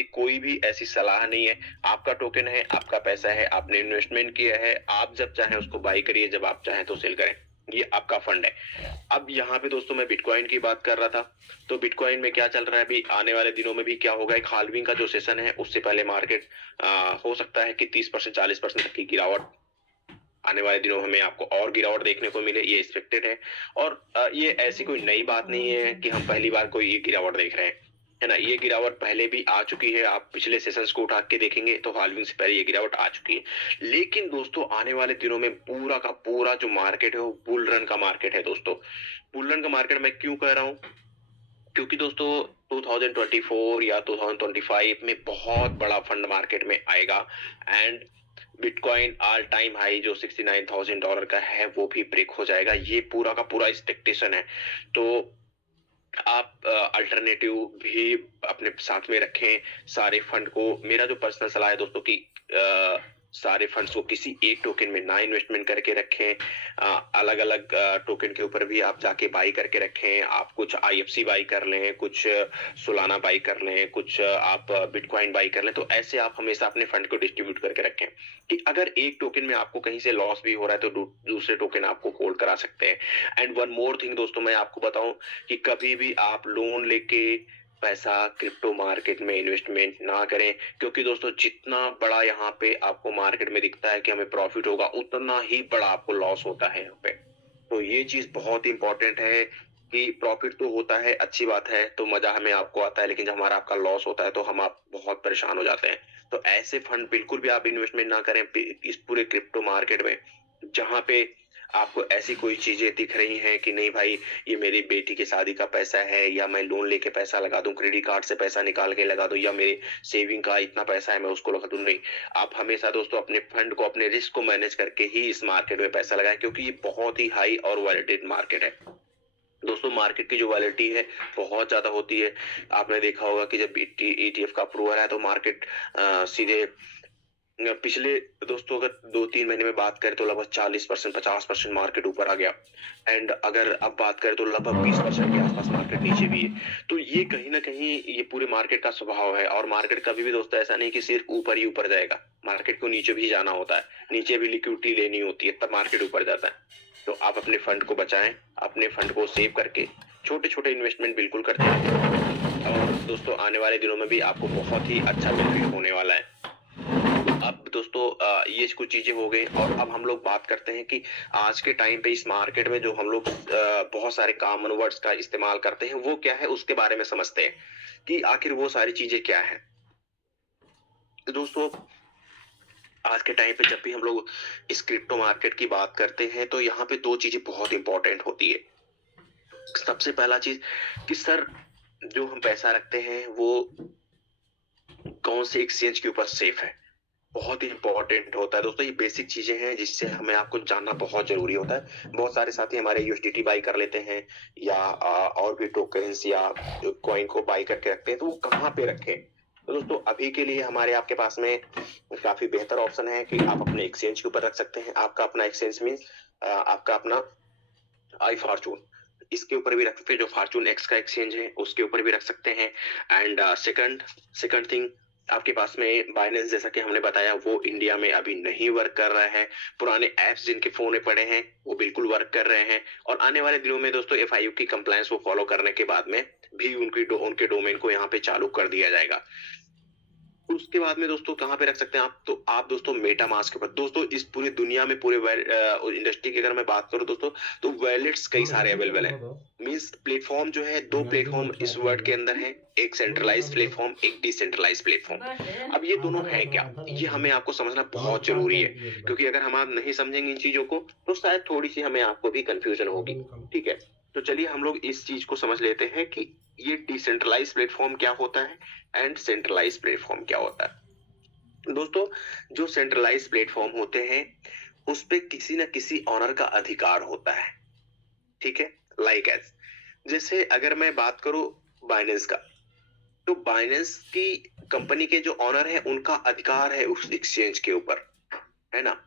मेरी कोई भी ऐसी सलाह नहीं है। आपका टोकन है, आपका पैसा है, आपने इन्वेस्टमेंट किया है, आप जब चाहें उसको बाय करिए, जब आप चाहें तो सेल करें। ये आपका फंड है। अब यहाँ पे दोस्तों मैं बिटकॉइन की बात कर रहा था, तो बिटकॉइन में क्या चल रहा है अभी आने वाले दिनों में भी क्या होगा, एक हाल्विंग का जो सेशन है उससे पहले मार्केट हो सकता है कि 30% 40% तक की गिरावट आने वाले दिनों में आपको और गिरावट देखने को मिले, ये एक्सपेक्टेड है। और ये ऐसी कोई नई बात नहीं है कि हम पहली बार कोई ये गिरावट देख रहे हैं, है ना। ये गिरावट पहले भी आ चुकी है, आप पिछले सेशंस को उठा के देखेंगे तो हाल्विंग से पहले ये गिरावट आ चुकी है। लेकिन दोस्तों आने वाले दिनों में पूरा का पूरा जो मार्केट है वो बुल रन का मार्केट है दोस्तों। बुल रन का मार्केट मैं क्यों कह रहा हूँ, क्योंकि दोस्तों 2024 या 2025 में बहुत बड़ा फंड मार्केट में आएगा। And bitcoin all time high जो $69,000 का है वो भी ब्रेक हो जाएगा, ये पूरा का पूरा एक्सपेक्टेशन है। तो आप अल्टरनेटिव भी अपने साथ में रखें सारे फंड को। मेरा जो पर्सनल सलाह है दोस्तों कि सारे फंड्स को किसी एक टोकन में ना इन्वेस्टमेंट करके रखें। अलग अलग टोकन के ऊपर भी आप जाके बाई करके रखें। आप कुछ आईएफसी बाई कर लें, कुछ सोलाना बाई कर लें, कुछ आप बिटकॉइन बाई कर लें। तो ऐसे आप हमेशा अपने फंड को डिस्ट्रीब्यूट करके रखें कि अगर एक टोकन में आपको कहीं से लॉस भी हो रहा है तो दूसरे टोकन आपको होल्ड करा सकते हैं। एंड वन मोर थिंग दोस्तों, मैं आपको बताऊं कि कभी भी आप लोन लेके पैसा क्रिप्टो मार्केट में इन्वेस्टमेंट ना करें, क्योंकि दोस्तों जितना बड़ा यहाँ पे आपको मार्केट में दिखता है कि हमें प्रॉफिट होगा, उतना ही बड़ा आपको लॉस होता है यहाँ पे। तो ये चीज बहुत इंपॉर्टेंट है कि प्रॉफिट तो होता है, अच्छी बात है, तो मजा हमें आपको आता है, लेकिन जब हमारा आपका लॉस होता है तो हम आप बहुत परेशान हो जाते हैं। तो ऐसे फंड बिल्कुल भी आप इन्वेस्टमेंट ना करें इस पूरे क्रिप्टो मार्केट में, जहां पे आपको ऐसी कोई चीजें दिख रही हैं कि नहीं भाई ये मेरी बेटी की शादी का पैसा है, या मैं लोन लेके पैसा लगा दूं, क्रेडिट कार्ड से पैसा निकाल के लगा दूं, या मेरे सेविंग का इतना पैसा है मैं उसको लगा दूं। नहीं, आप हमेशा दोस्तों अपने फंड को, अपने रिस्क को मैनेज करके ही इस मार्केट में पैसा लगाएं, क्योंकि ये बहुत ही हाई और वैलिडेट मार्केट है। दोस्तों मार्केट की जो वैलिडिटी है बहुत ज्यादा होती है। आपने देखा होगा कि जब ETF का अप्रूवल है तो मार्केट सीधे पिछले दोस्तों अगर 2-3 महीने में बात करें तो लगभग 40% 50% मार्केट ऊपर आ गया। एंड अगर अब बात करें तो लगभग 20% के आसपास मार्केट नीचे भी है। तो ये कहीं ना कहीं ये पूरे मार्केट का स्वभाव है, और मार्केट कभी भी दोस्तों ऐसा नहीं कि सिर्फ ऊपर ही ऊपर जाएगा, मार्केट को नीचे भी जाना होता है, नीचे भी लिक्विडिटी लेनी होती है, तब मार्केट ऊपर जाता है। तो आप अपने फंड को बचाएं, अपने फंड को सेव करके छोटे छोटे इन्वेस्टमेंट बिल्कुल करते रहें, और दोस्तों आने वाले दिनों में भी आपको बहुत ही अच्छा बेनिफिट होने वाला है। अब दोस्तों ये कुछ चीजें हो गई, और अब हम लोग बात करते हैं कि आज के टाइम पे इस मार्केट में जो हम लोग बहुत सारे कॉमन वर्ड्स का इस्तेमाल करते हैं वो क्या है उसके बारे में समझते हैं कि आखिर वो सारी चीजें क्या है। तो दोस्तों आज के टाइम पे जब भी हम लोग इस क्रिप्टो मार्केट की बात करते हैं तो यहाँ पे दो चीजें बहुत इंपॉर्टेंट होती है। सबसे पहला चीज कि सर जो हम पैसा रखते हैं वो कौन से एक्सचेंज के ऊपर सेफ है, बहुत ही इंपॉर्टेंट होता है दोस्तों। ये बेसिक चीजें हैं जिससे हमें आपको जानना बहुत जरूरी होता है। बहुत सारे साथी हमारे यूएसडीटी बाई कर लेते हैं, या और भी टोकन्स या कॉइन को बाई करके रखते हैं, तो वो कहाँ पे रखें। तो दोस्तों अभी के लिए हमारे आपके पास में काफी बेहतर ऑप्शन है कि आप अपने एक्सचेंज के ऊपर रख सकते हैं। आपका अपना एक्सचेंज मीन्स आपका अपना आई फॉर्चून, इसके ऊपर भी रख सकते हैं, जो फॉर्चून एक्स का एक्सचेंज है उसके ऊपर भी रख सकते हैं। एंड सेकंड सेकंड थिंग, आपके पास में बाइनेंस जैसा कि हमने बताया वो इंडिया में अभी नहीं वर्क कर रहा है। पुराने एप्स जिनके फोन में पड़े हैं वो बिल्कुल वर्क कर रहे हैं, और आने वाले दिनों में दोस्तों FIU की कंप्लायंस को फॉलो करने के बाद में भी उनके डोमेन को यहाँ पे चालू कर दिया जाएगा। उसके बाद में दोस्तों कहाँ पे रख सकते हैं आप, तो आप दोस्तों मेटा मास्क के ऊपर। दोस्तों इस पूरी दुनिया में पूरे इंडस्ट्री की अगर मैं बात करूं दोस्तों, तो वैलेट्स कई सारे अवेलेबल हैं। मींस प्लेटफॉर्म जो है, दो प्लेटफॉर्म इस वर्ड के अंदर है, एक सेंट्रलाइज प्लेटफॉर्म, एक डिसेंट्रलाइज प्लेटफॉर्म। अब ये दोनों है क्या, ये हमें आपको समझना बहुत जरूरी है, क्योंकि अगर हम आप नहीं समझेंगे इन चीजों को तो शायद थोड़ी सी हमें आपको भी कंफ्यूजन होगी। ठीक है, तो चलिए हम लोग इस चीज को समझ लेते हैं कि ये डिसेंट्रलाइज प्लेटफॉर्म क्या होता है एंड सेंट्रलाइज प्लेटफॉर्म क्या होता है। दोस्तों जो सेंट्रलाइज प्लेटफॉर्म होते हैं उस पे किसी न किसी ऑनर का अधिकार होता है। ठीक है, लाइक एज जैसे अगर मैं बात करूं बाइनेंस का, तो बाइनेंस की कंपनी के जो ऑनर है उनका अधिकार है उस एक्सचेंज के ऊपर, है ना।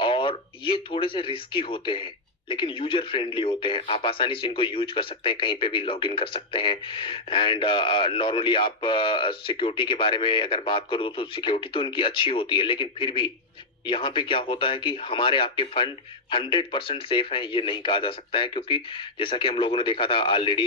और ये थोड़े से रिस्की होते हैं, लेकिन यूजर फ्रेंडली होते हैं। आप आसानी से इनको यूज कर सकते हैं, कहीं पे भी लॉगिन कर सकते हैं। एंड नॉर्मली आप सिक्योरिटी के बारे में अगर बात करो तो सिक्योरिटी तो इनकी अच्छी होती है, लेकिन फिर भी यहाँ पे क्या होता है कि हमारे आपके फंड 100% सेफ हैं ये नहीं कहा जा सकता है, क्योंकि जैसा कि हम लोगों ने देखा था ऑलरेडी,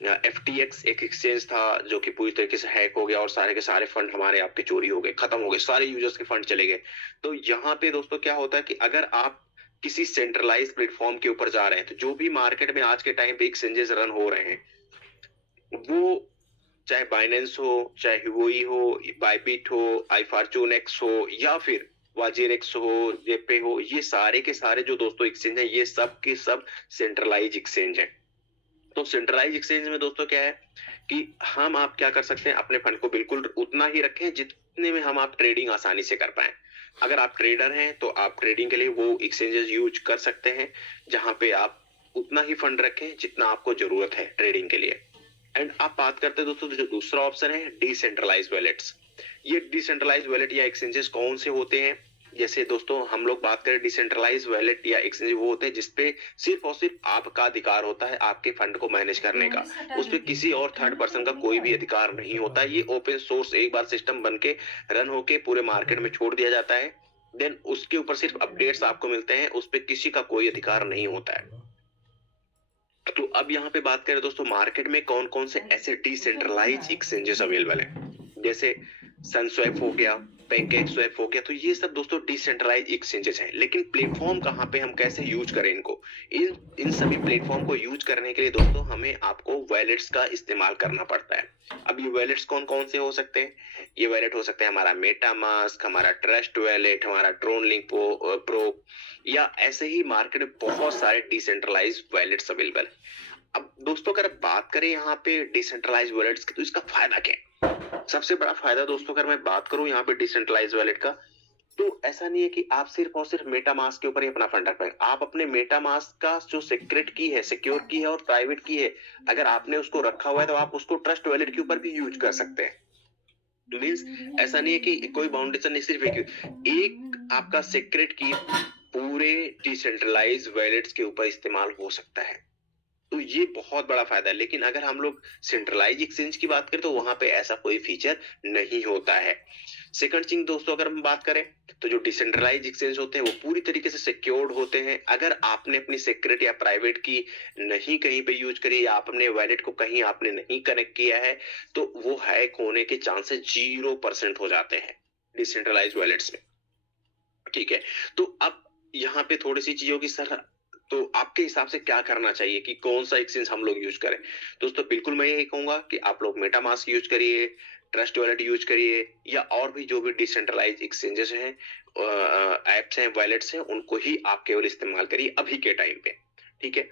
एफटीएक्स एक एक्सचेंज था जो कि पूरी तरीके से हैक हो गया और सारे के सारे फंड हमारे आपके चोरी हो गए, खत्म हो गए, सारे यूजर्स के फंड चले गए। तो यहाँ पे दोस्तों क्या होता है कि अगर आप किसी सेंट्रलाइज प्लेटफॉर्म के ऊपर जा रहे हैं, तो जो भी मार्केट में आज के टाइम पे एक्सचेंजेस रन हो रहे हैं, वो चाहे बाइनेंस हो, चाहे हुई हो, बाइबिट हो, iFortunex हो, या फिर वाजिरक्स हो, जेपे हो, ये सारे के सारे जो दोस्तों एक्सचेंज है, ये सब के सब सेंट्रलाइज एक्सचेंज है। तो सेंट्रलाइज एक्सचेंज में दोस्तों क्या है कि हम आप क्या कर सकते हैं, अपने फंड को बिल्कुल उतना ही रखें जितने में हम आप ट्रेडिंग आसानी से कर पाए। अगर आप ट्रेडर हैं तो आप ट्रेडिंग के लिए वो एक्सचेंजेस यूज कर सकते हैं जहां पे आप उतना ही फंड रखें जितना आपको जरूरत है ट्रेडिंग के लिए। एंड आप बात करते हैं दोस्तों, जो दूसरा ऑप्शन है डिसेंट्रलाइज वॉलेट्स। ये डिसेंट्रलाइज वॉलेट या एक्सचेंजेस कौन से होते हैं? जैसे दोस्तों हम लोग बात करें डिसेंट्रलाइज वॉलेट या एक्सचेंज, वो होते हैं जिसपे सिर्फ और सिर्फ आपका अधिकार होता है आपके फंड को मैनेज करने का। उस पे किसी और थर्ड पर्सन का कोई भी अधिकार नहीं होता। ये ओपन सोर्स एक बार सिस्टम बन के रन होके पूरे मार्केट में छोड़ दिया जाता है, देन उसके ऊपर सिर्फ अपडेट्स आपको मिलते हैं, उस पे किसी का कोई अधिकार नहीं होता है। तो अब यहाँ पे बात करें दोस्तों, मार्केट में कौन कौन से ऐसे डिसेंट्रलाइज एक्सचेंजेस अवेलेबल है, जैसे सनस्वैप हो गया, पैनकेकस्वैप हो गया। तो ये सब दोस्तों डिसेंट्रलाइज एक्सचेंजेस हैं। लेकिन प्लेटफॉर्म कहाँ पे, हम कैसे यूज करें इनको? इन इन सभी प्लेटफॉर्म को यूज करने के लिए दोस्तों हमें आपको वॉलेट्स का इस्तेमाल करना पड़ता है। अब ये वॉलेट्स कौन कौन से हो सकते हैं? ये वॉलेट हो सकते हैं हमारा मेटामास्क, हमारा ट्रस्ट वॉलेट, हमारा ट्रोन लिंक प्रो, या ऐसे ही मार्केट में बहुत सारे डिसेंट्रलाइज वॉलेट्स अवेलेबल है। अब दोस्तों अगर बात करें यहाँ पे डिसेंट्रलाइज वॉलेट्स की, तो इसका फायदा क्या है? सबसे बड़ा फायदा दोस्तों अगर मैं बात करूं यहाँ पे डिसेंट्रलाइज वॉलेट का, तो ऐसा नहीं है कि आप सिर्फ और सिर्फ मेटामास्क के ऊपर ही अपना फंड रख पाए। आप अपने मेटामास्क का जो सीक्रेट की है, सिक्योर की है और प्राइवेट की है, अगर आपने उसको रखा हुआ है तो आप उसको ट्रस्ट वॉलेट के ऊपर भी यूज कर सकते हैं। मीन्स ऐसा नहीं है कि कोई बाउंडेशन नहीं, सिर्फ एक आपका सीक्रेट की पूरे डिसेंट्रलाइज वॉलेट्स के ऊपर इस्तेमाल हो सकता है। तो ये बहुत बड़ा फायदा है। लेकिन अगर हम लोग सेंट्रलाइज एक्सचेंज की बात करें तो वहां पे ऐसा कोई फीचर नहीं होता है। सेकंड थिंग दोस्तों अगर हम बात करें, तो जो डिसेंट्रलाइज एक्सचेंज होते हैं वो पूरी तरीके से सिक्योर्ड होते हैं। अगर आपने अपनी सीक्रेट या प्राइवेट की नहीं कहीं पे यूज करी, या अपने वॉलेट को कहीं आपने नहीं कनेक्ट किया है, तो वो हैक होने के चांसेस 0% हो जाते हैं डिसेंट्रलाइज वॉलेट्स में। ठीक है, तो अब यहाँ पे थोड़ी सी चीजों की सर, तो आपके हिसाब से क्या करना चाहिए कि कौन सा एक्सचेंज हम लोग यूज करें? दोस्तों बिल्कुल मैं यही कहूंगा कि आप लोग मेटामास्क यूज करिए, ट्रस्ट वॉलेट यूज करिए, या और भी जो भी डिसेंट्रलाइज एक्सचेंजेस हैं, एप्स हैं, वॉलेट्स हैं, उनको ही आप केवल इस्तेमाल करिए अभी के टाइम पे। ठीक है,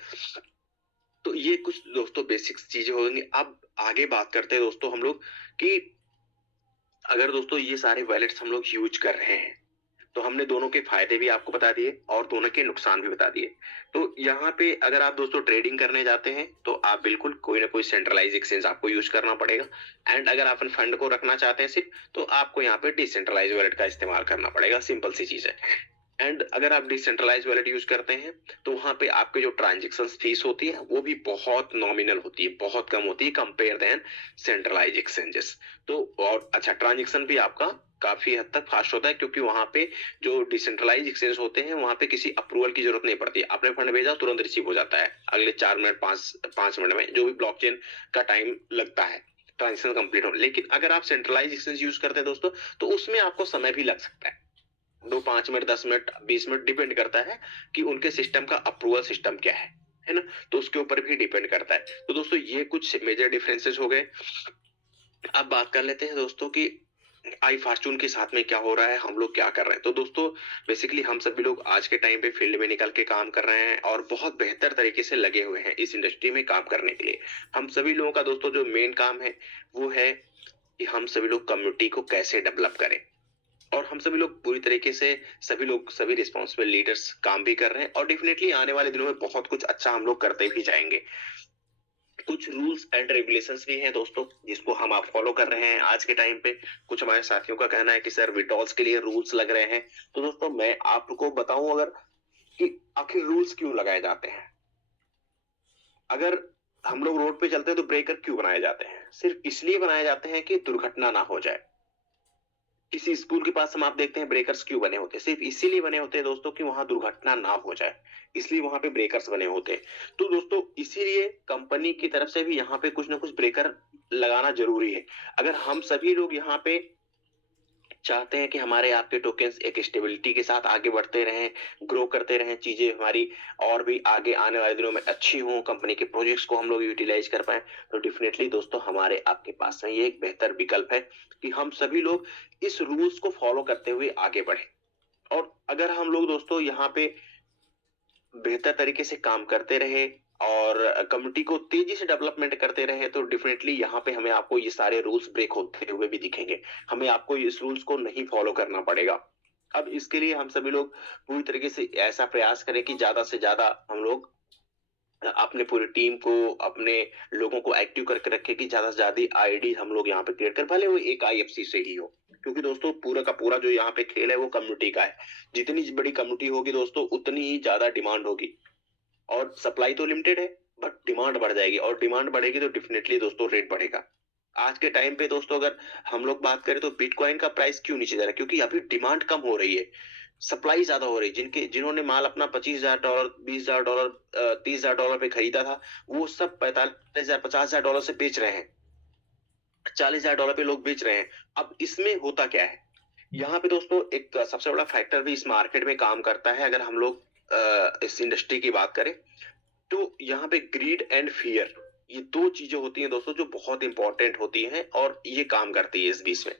तो ये कुछ दोस्तों बेसिक चीजें होंगी। अब आगे बात करते हैं दोस्तों हम लोग कि अगर दोस्तों ये सारे वॉलेट्स हम लोग यूज कर रहे हैं, तो हमने दोनों के फायदे भी आपको बता दिए और दोनों के नुकसान भी बता दिए। तो यहाँ पे अगर आप दोस्तों ट्रेडिंग करने जाते हैं तो आप बिल्कुल कोई ना कोई सेंट्रलाइज एक्सचेंज आपको यूज करना पड़ेगा। एंड अगर आप फंड को रखना चाहते हैं सिर्फ, तो आपको यहाँ पे डिसेंट्रलाइज वॉलेट का इस्तेमाल करना पड़ेगा। सिंपल सी चीज है। एंड अगर आप डिसेंट्रलाइज वॉलेट यूज करते हैं तो वहां पे आपके जो ट्रांजेक्शन फीस होती है वो भी बहुत नॉमिनल होती है, बहुत कम होती है कंपेयर देन सेंट्रलाइज एक्सचेंजेस। तो और अच्छा, ट्रांजेक्शन भी आपका काफी हद तक फास्ट होता है, क्योंकि वहां पे जो डिसेंट्रलाइज एक्सचेंज होते हैं वहां पे किसी अप्रूवल की जरूरत नहीं पड़ती। आपने फंड भेजा तुरंत रिसीव हो जाता है अगले 4 मिनट 5 मिनट में, जो भी ब्लॉकचेन का टाइम लगता है ट्रांजेक्शन कंप्लीट हो। लेकिन अगर आप सेंट्रलाइज एक्सचेंज यूज करते हैं दोस्तों, तो उसमें आपको समय भी लग सकता है, 5 मिनट 10 मिनट 20 मिनट, डिपेंड करता है कि उनके सिस्टम का अप्रूवल सिस्टम क्या है ना, तो उसके ऊपर भी डिपेंड करता है। तो दोस्तों ये कुछ मेजर डिफरेंसेस हो गए। अब बात कर लेते हैं दोस्तों कि आई फॉर्चून के साथ में क्या हो रहा है, हम लोग क्या कर रहे हैं। तो दोस्तों बेसिकली हम सभी लोग आज के टाइम पे फील्ड में निकल के काम कर रहे हैं और बहुत बेहतर तरीके से लगे हुए हैं इस इंडस्ट्री में काम करने के लिए। हम सभी लोगों का दोस्तों जो मेन काम है वो है कि हम सभी लोग कम्युनिटी को कैसे डेवलप करें, और हम सभी लोग पूरी तरीके से सभी रिस्पॉन्सिबल लीडर्स काम भी कर रहे हैं, और डेफिनेटली आने वाले दिनों में बहुत कुछ अच्छा हम लोग करते भी जाएंगे। कुछ रूल्स एंड रेगुलेशंस भी हैं दोस्तों जिसको हम आप फॉलो कर रहे हैं आज के टाइम पे। कुछ हमारे साथियों का कहना है कि सर विड्रॉल्स के लिए रूल्स लग रहे हैं। तो दोस्तों मैं आपको बताऊं, अगर कि आखिर रूल्स क्यों लगाए जाते हैं। अगर हम लोग रोड पे चलते हैं तो ब्रेकर क्यों बनाए जाते हैं? सिर्फ इसलिए बनाए जाते हैं कि दुर्घटना ना हो जाए। किसी स्कूल के पास हम आप देखते हैं ब्रेकर्स क्यों बने होते हैं? सिर्फ इसीलिए बने होते हैं दोस्तों कि वहां दुर्घटना ना हो जाए, इसलिए वहां पे ब्रेकर्स बने होते हैं। तो दोस्तों इसीलिए कंपनी की तरफ से भी यहाँ पे कुछ ना कुछ ब्रेकर लगाना जरूरी है। अगर हम सभी लोग यहाँ पे चाहते हैं कि हमारे आपके टोकन्स एक स्टेबिलिटी के साथ आगे बढ़ते रहें, ग्रो करते रहें, चीजें हमारी और भी आगे आने वाले दिनों में अच्छी हों, कंपनी के प्रोजेक्ट्स को हम लोग यूटिलाइज कर पाए, तो डेफिनेटली दोस्तों हमारे आपके पास में ये एक बेहतर विकल्प है कि हम सभी लोग इस रूल्स को फॉलो करते हुए आगे बढ़े। और अगर हम लोग दोस्तों यहाँ पे बेहतर तरीके से काम करते रहे और कम्युनिटी को तेजी से डेवलपमेंट करते रहे, तो डेफिनेटली यहाँ पे हमें आपको ये सारे रूल्स ब्रेक होते हुए भी दिखेंगे। हमें आपको इस रूल्स को नहीं फॉलो करना पड़ेगा। अब इसके लिए हम सभी लोग पूरी तरीके से ऐसा प्रयास करें कि ज्यादा से ज्यादा हम लोग अपने पूरी टीम को, अपने लोगों को एक्टिव करके रखे कि ज्यादा से ज्यादा आईडी हम लोग यहाँ पे क्रिएट कर, भले वो एक आईएफसी से ही हो। क्योंकि दोस्तों पूरा का पूरा जो यहाँ पे खेल है वो कम्युनिटी का है। जितनी बड़ी कम्युनिटी होगी दोस्तों उतनी ही ज्यादा डिमांड होगी। और सप्लाई तो लिमिटेड है, बट डिमांड बढ़ जाएगी, और डिमांड बढ़ेगी तो डेफिनेटली दोस्तों रेट बढ़ेगा। आज के टाइम पे दोस्तों अगर हम लोग बात करें तो बिटकॉइन का प्राइस क्यों नीचे जा रहा है? क्योंकि अभी डिमांड कम हो रही है, सप्लाई ज्यादा हो रही है। जिन्होंने माल अपना $25,000, $20,000, $30,000 पे खरीदा था, वो सब 45,000, $50,000 से बेच रहे हैं, $40,000 पे लोग बेच रहे हैं। अब इसमें होता क्या है, यहाँ पे दोस्तों एक सबसे बड़ा फैक्टर भी इस मार्केट में काम करता है। अगर हम लोग इस इंडस्ट्री की बात करें तो यहाँ पे ग्रीड एंड फियर, ये दो चीजें होती हैं दोस्तों जो बहुत इंपॉर्टेंट होती हैं और ये काम करती है इस बीच में।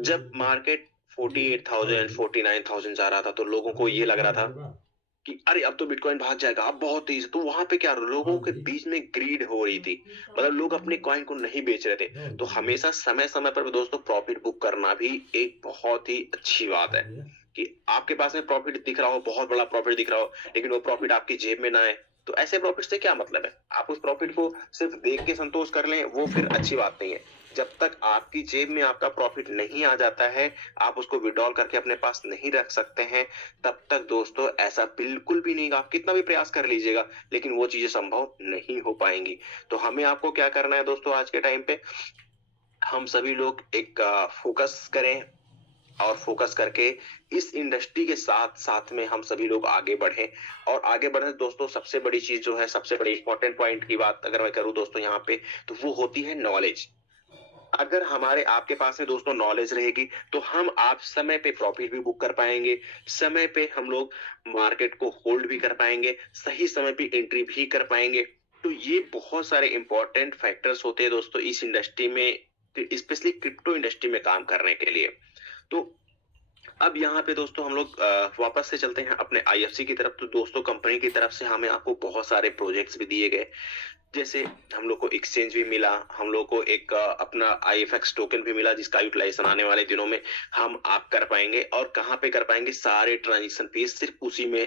जब मार्केट 48,000 49,000 जा रहा था तो लोगों को ये लग रहा था कि अरे अब तो बिटकॉइन भाग जाएगा, अब बहुत तेज। तो वहां पे क्या लोगों के बीच में ग्रीड हो रही थी, मतलब लोग अपने कॉइन को नहीं बेच रहे थे। तो हमेशा समय समय पर दोस्तों प्रॉफिट बुक करना भी एक बहुत ही अच्छी बात है। कि आपके पास में प्रॉफिट दिख रहा हो, बहुत बड़ा प्रॉफिट दिख रहा हो, लेकिन वो प्रॉफिट आपकी जेब में ना आए, तो ऐसे प्रॉफिट से क्या मतलब है? आप उस प्रॉफिट को सिर्फ देख के संतोष कर लें, वो फिर अच्छी बात नहीं है। जब तक आपकी जेब में आपका प्रॉफिट नहीं आ जाता है, आप उसको विड्रॉल करके अपने पास नहीं रख सकते हैं, तब तक दोस्तों ऐसा बिल्कुल भी नहीं, आप कितना भी प्रयास कर लीजिएगा लेकिन वो चीजें संभव नहीं हो पाएंगी। तो हमें आपको क्या करना है दोस्तों, आज के टाइम पे हम सभी लोग एक फोकस करें, और फोकस करके इस इंडस्ट्री के साथ साथ में हम सभी लोग आगे बढ़े। और आगे बढ़े दोस्तों सबसे बड़ी चीज जो है, सबसे बड़ी इंपॉर्टेंट पॉइंट की बात अगर मैं करूं दोस्तों यहाँ पे, तो वो होती है नॉलेज। अगर हमारे आपके पास में दोस्तों नॉलेज रहेगी तो हम आप समय पे प्रॉफिट भी बुक कर पाएंगे, समय पे हम लोग मार्केट को होल्ड भी कर पाएंगे, सही समय पे एंट्री भी कर पाएंगे। तो ये बहुत सारे इंपॉर्टेंट फैक्टर्स होते हैं दोस्तों इस इंडस्ट्री में, स्पेशली क्रिप्टो इंडस्ट्री में काम करने के लिए। तो अब यहाँ पे दोस्तों हम लोग वापस से चलते हैं अपने आईएफसी की तरफ। तो दोस्तों कंपनी की तरफ से हमें आपको बहुत सारे प्रोजेक्ट्स भी दिए गए, जैसे हम लोग को एक्सचेंज भी मिला, हम लोग को एक अपना आईएफएक्स टोकन भी मिला जिसका यूटिलाइजेशन आने वाले दिनों में हम आप कर पाएंगे। और कहाँ पे कर पाएंगे, सारे ट्रांजेक्शन फीस सिर्फ उसी में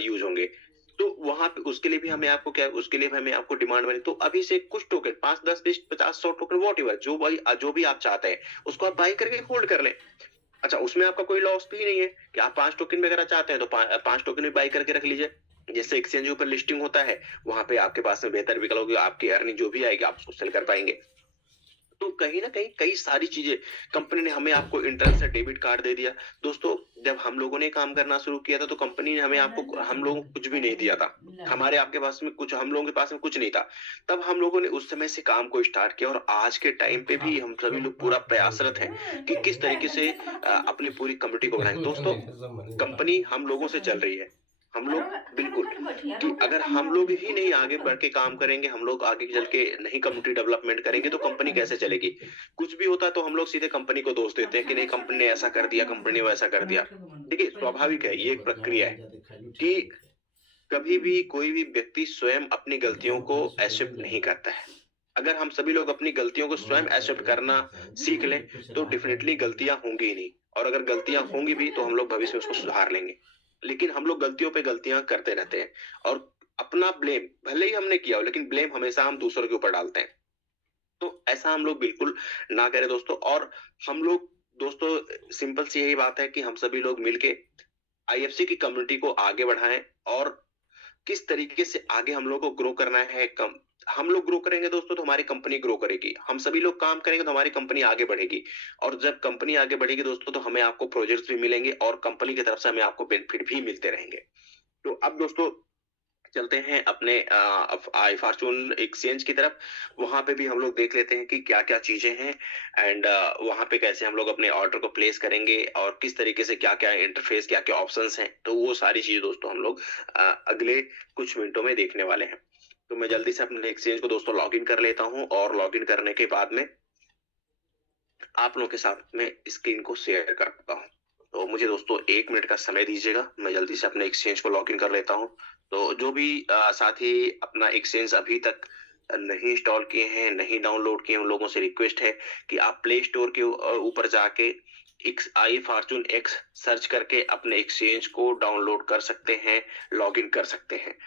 यूज होंगे। तो वहां पे उसके लिए भी हमें आपको क्या, उसके लिए भी हमें आपको डिमांड बनी। तो अभी से कुछ टोकन 5, 10, 20, 50, 100 टोकन वॉट एवर जो भी आप चाहते हैं उसको आप बाई करके होल्ड कर लें। अच्छा, उसमें आपका कोई लॉस भी नहीं है कि आप 5 टोकन में अगर चाहते हैं तो 5 टोकन भी बाई करके रख लीजिए। जैसे एक्सचेंज के ऊपर लिस्टिंग होता है, वहां पे आपके पास में बेहतर विकल्प होगी, आपकी अर्निंग जो भी आएगी आप उसको सेल कर पाएंगे। तो कहीं ना कहीं कई सारी चीजें कंपनी ने हमें आपको इंटरेस्ट से डेबिट कार्ड दे दिया। दोस्तों जब हम लोगों ने काम करना शुरू किया था तो कंपनी ने हमें आपको, हम लोगों को कुछ भी नहीं दिया था, हमारे आपके पास में कुछ, हम लोगों के पास में कुछ नहीं था। तब हम लोगों ने उस समय से काम को स्टार्ट किया और आज के टाइम पे भी हम सभी लोग पूरा प्रयासरत हैं कि किस तरीके से अपनी पूरी कम्युनिटी को बनाएं। दोस्तों कंपनी हम लोगों से चल रही है, हम लोग बिल्कुल, कि अगर हम लोग ही नहीं आगे बढ़ के काम करेंगे, हम लोग आगे चल के नहीं कम्युनिटी डेवलपमेंट करेंगे तो कंपनी कैसे चलेगी? कुछ भी होता है तो हम लोग सीधे कंपनी को दोष देते हैं कि नहीं कंपनी ने ऐसा कर दिया, कंपनी ने वैसा कर दिया। देखिए स्वाभाविक है, ये एक प्रक्रिया है कि कभी भी कोई भी व्यक्ति स्वयं अपनी गलतियों को एक्सेप्ट नहीं करता है। अगर हम सभी लोग अपनी गलतियों को स्वयं एक्सेप्ट करना सीख लें तो डेफिनेटली गलतियां होंगी ही नहीं, और अगर गलतियां होंगी भी तो हम लोग भविष्य में उसको सुधार लेंगे। लेकिन हम लोग गलतियों पे गलतियां करते रहते हैं और अपना ब्लेम, भले ही हमने किया हो लेकिन ब्लेम हमेशा हम दूसरों के ऊपर डालते हैं। तो ऐसा हम लोग बिल्कुल ना करें दोस्तों। और हम लोग दोस्तों सिंपल सी यही बात है कि हम सभी लोग मिलके आईएफसी की कम्युनिटी को आगे बढ़ाएं और किस तरीके से आगे हम लोग को ग्रो करना है। कम हम लोग ग्रो करेंगे दोस्तों तो हमारी कंपनी ग्रो करेगी, हम सभी लोग काम करेंगे तो हमारी कंपनी आगे बढ़ेगी, और जब कंपनी आगे बढ़ेगी दोस्तों तो हमें आपको प्रोजेक्ट्स भी मिलेंगे और कंपनी की तरफ से हमें आपको बेनिफिट भी मिलते रहेंगे। तो अब दोस्तों चलते हैं अपने आई फॉर्चून एक्सचेंज की तरफ। वहां पे भी हम लोग देख लेते हैं कि क्या क्या चीजें हैं एंड वहां पे कैसे हम लोग अपने ऑर्डर को प्लेस करेंगे और किस तरीके से क्या क्या इंटरफेस क्या क्या ऑप्शंस हैं। तो वो सारी चीजें दोस्तों हम लोग अगले कुछ मिनटों में देखने वाले हैं। तो मैं जल्दी से अपने एक्सचेंज को दोस्तों लॉग इन कर लेता हूँ और लॉग इन करने के बाद में आप लोगों के साथ में स्क्रीन को शेयर करता हूँ। तो मुझे दोस्तों 1 मिनट का समय दीजिएगा, मैं जल्दी से अपने एक्सचेंज को लॉग इन कर लेता हूँ। तो जो भी साथी अपना एक्सचेंज अभी तक नहीं इंस्टॉल किए हैं, नहीं डाउनलोड किए, उन लोगों से रिक्वेस्ट है कि आप प्ले स्टोर के ऊपर जाके एक्स आई फॉर्चून एक्स सर्च करके अपने एक्सचेंज को डाउनलोड कर सकते हैं, लॉग इन कर सकते हैं।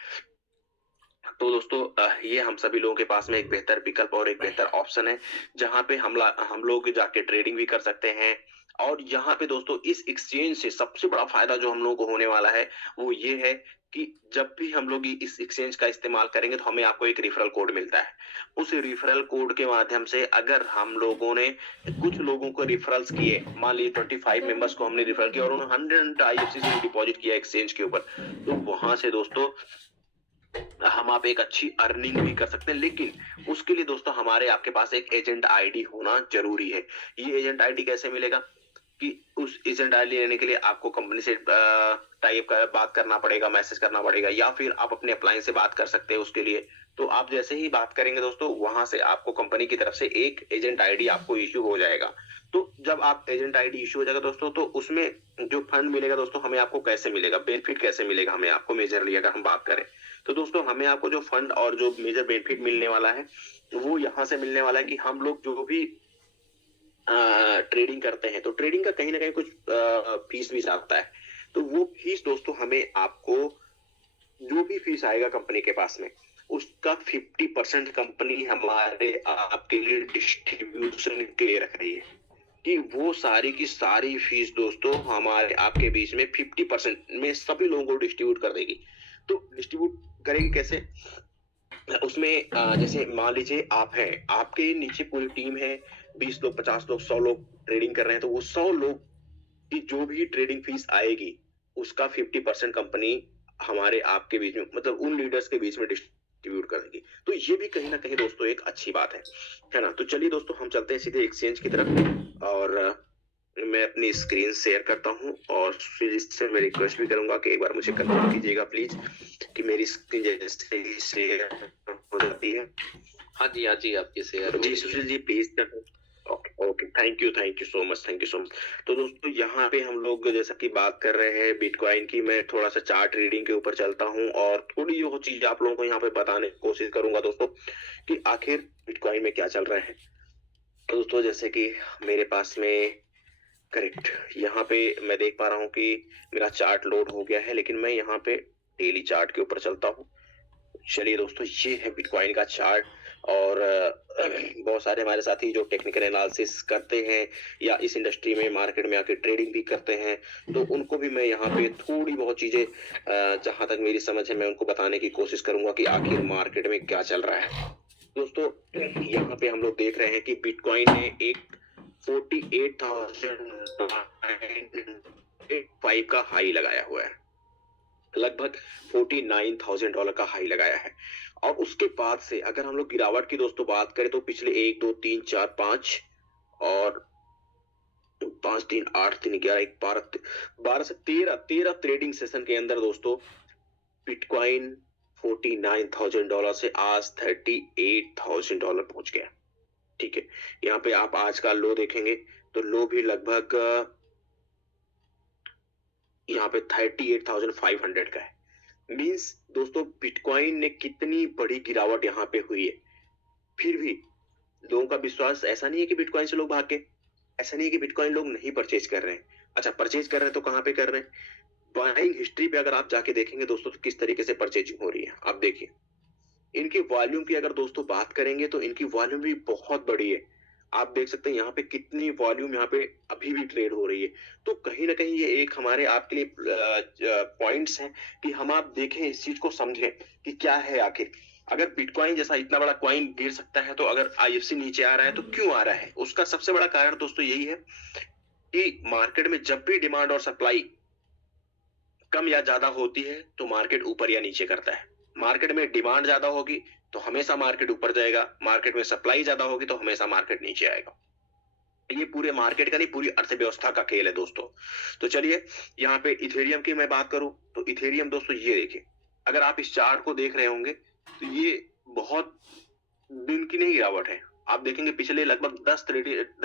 तो दोस्तों ये हम सभी लोगों के पास में एक बेहतर विकल्प और एक बेहतर ऑप्शन है, जहां पे हम लोग जाके ट्रेडिंग भी कर सकते हैं। और यहाँ पे दोस्तों इस एक्सचेंज से सबसे बड़ा फायदा जो हम लोगों को होने वाला है वो ये है कि जब भी हम लोग इस एक्सचेंज का इस्तेमाल करेंगे तो हमें आपको एक रेफरल कोड मिलता है। उस रेफरल कोड के माध्यम से अगर हम लोगों ने कुछ लोगों को रेफरल्स किए, मान लीजिए 25 मेंबर्स को हमने रेफर किया और उन्होंने 100 आईएफसी से डिपॉजिट किया एक्सचेंज के ऊपर, तो वहां से दोस्तों हम आप एक अच्छी अर्निंग भी कर सकते हैं। लेकिन उसके लिए दोस्तों हमारे आपके पास एक एजेंट आईडी होना जरूरी है। ये एजेंट आईडी कैसे मिलेगा कि उस एजेंट आईडी लेने के लिए आपको कंपनी से टाइप कर बात करना पड़ेगा, मैसेज करना पड़ेगा, या फिर आप अपने अप्लायंस से बात कर सकते हैं उसके लिए। तो आप जैसे ही बात करेंगे दोस्तों वहां से आपको कंपनी की तरफ से एक एजेंट आईडी आपको इश्यू हो जाएगा। तो जब आप एजेंट आईडी इश्यू हो जाएगा दोस्तों तो उसमें जो फंड मिलेगा दोस्तों हमें आपको कैसे मिलेगा, बेनिफिट कैसे मिलेगा हमें आपको मेजरली अगर हम बात करें तो दोस्तों हमें आपको जो फंड और जो मेजर बेनिफिट मिलने वाला है वो यहाँ से मिलने वाला है कि हम लोग जो भी ट्रेडिंग करते हैं तो ट्रेडिंग का कहीं ना कहीं कुछ फीस भी आता है। तो वो फीस दोस्तों हमें आपको जो भी फीस आएगा कंपनी के पास में उसका 50% कंपनी हमारे आपके लिए डिस्ट्रीब्यूशन के लिए रख रही है कि वो सारी की सारी फीस दोस्तों हमारे आपके बीच में 50% में सभी लोगों को डिस्ट्रीब्यूट कर देगी। तो डिस्ट्रीब्यूट करेगी कैसे, उसमें जैसे मान लीजिए आप हैं, आपके नीचे पूरी टीम है, 20 लोग, 50 लोग, 100 लोग ट्रेडिंग कर रहे हैं, तो वो 100 लोग की जो भी ट्रेडिंग फीस आएगी उसका 50% कंपनी हमारे आपके बीच में मतलब उन लीडर्स के बीच में डिस्ट्रीब्यूट करेगी। तो ये भी कहीं ना कहीं दोस्तों एक अच्छी बात है ना। तो चलिए दोस्तों हम चलते हैं सीधे एक्सचेंज की तरफ और मैं अपनी स्क्रीन शेयर करता हूं और फिर इससे मैं रिक्वेस्ट भी करूंगा कि एक बार मुझे कंफर्म कीजिएगा प्लीज कि मेरी स्क्रीन जैसे ही शेयर हो जाती है। हाँ जी आपकी शेयर जी सुशील जी प्लीज कर। Okay okay, thank you so much, thank you so much. तो दोस्तों यहाँ पे हम लोग जैसा कि बात कर रहे हैं बिटकॉइन की, मैं थोड़ा सा चार्ट रीडिंग के ऊपर चलता हूँ और थोड़ी वो चीज आप लोगों को यहाँ पे बताने की कोशिश करूंगा दोस्तों कि आखिर बिटकॉइन में क्या चल रहा है। तो दोस्तों जैसे कि मेरे पास में करेक्ट यहाँ पे मैं देख पा रहा हूँ कि मेरा चार्ट लोड हो गया है, लेकिन मैं यहाँ पे डेली चार्ट के ऊपर चलता हूँ। चलिए दोस्तों ये है बिटकॉइन का चार्ट और बहुत सारे हमारे साथी जो टेक्निकल एनालिसिस करते हैं या इस इंडस्ट्री में मार्केट में आके ट्रेडिंग भी करते हैं तो उनको भी मैं यहाँ पे थोड़ी बहुत चीजें जहां तक मेरी समझ है मैं उनको बताने की कोशिश करूंगा कि आखिर मार्केट में क्या चल रहा है। दोस्तों यहाँ पे हम लोग देख रहे हैं कि बिटकॉइन ने एक 48,985 का हाई लगाया हुआ है, लगभग $49,000 का हाई लगाया है। और उसके बाद से अगर हम लोग गिरावट की दोस्तों बात करें तो पिछले 1 2 3 4 5 और 5 3 8 3 11 1 12 से 13 ट्रेडिंग सेशन के अंदर दोस्तों बिटकॉइन $49,000 से आज $38,000 पहुंच गया। ठीक है, यहाँ पे आप आज का लो देखेंगे तो लो भी लगभग यहाँ पे 38,500 का है। मींस दोस्तों बिटकॉइन ने कितनी बड़ी गिरावट यहाँ पे हुई है, फिर भी लोगों का विश्वास ऐसा नहीं है कि बिटकॉइन से लोग भाग गए, ऐसा नहीं है कि बिटकॉइन लोग नहीं परचेज कर रहे हैं। अच्छा परचेज कर रहे हैं तो कहाँ पे कर रहे हैं, बाइंग हिस्ट्री पे अगर आप जाके देखेंगे दोस्तों तो किस तरीके से परचेजिंग हो रही है आप देखिए। इनकी वॉल्यूम की अगर दोस्तों बात करेंगे तो इनकी वॉल्यूम भी बहुत बड़ी है। आप देख सकते हैं यहाँ पे कितनी वॉल्यूम यहाँ पे अभी भी ट्रेड हो रही है। तो कहीं ना कहीं ये एक हमारे आपके लिए पॉइंट्स हैं कि हम आप देखें, इस चीज को समझें कि क्या है आखिर। अगर बिटकॉइन जैसा इतना बड़ा कॉइन गिर सकता है, तो अगर आईएफसी नीचे आ रहा है तो क्यों आ रहा है? उसका सबसे बड़ा कारण दोस्तों यही है कि मार्केट में जब भी डिमांड और सप्लाई कम या ज्यादा होती है तो मार्केट ऊपर या नीचे करता है। मार्केट में डिमांड ज्यादा होगी तो हमेशा मार्केट ऊपर जाएगा, मार्केट में सप्लाई ज्यादा होगी तो हमेशा मार्केट नीचे आएगा। ये पूरे मार्केट का नहीं, पूरी अर्थव्यवस्था का खेल है दोस्तों। तो चलिए, यहाँ पे इथेरियम की मैं बात करूं तो इथेरियम दोस्तों ये देखिए, अगर आप इस चार्ट को देख रहे होंगे तो ये बहुत दिन की नहीं गिरावट है। आप देखेंगे पिछले लगभग 10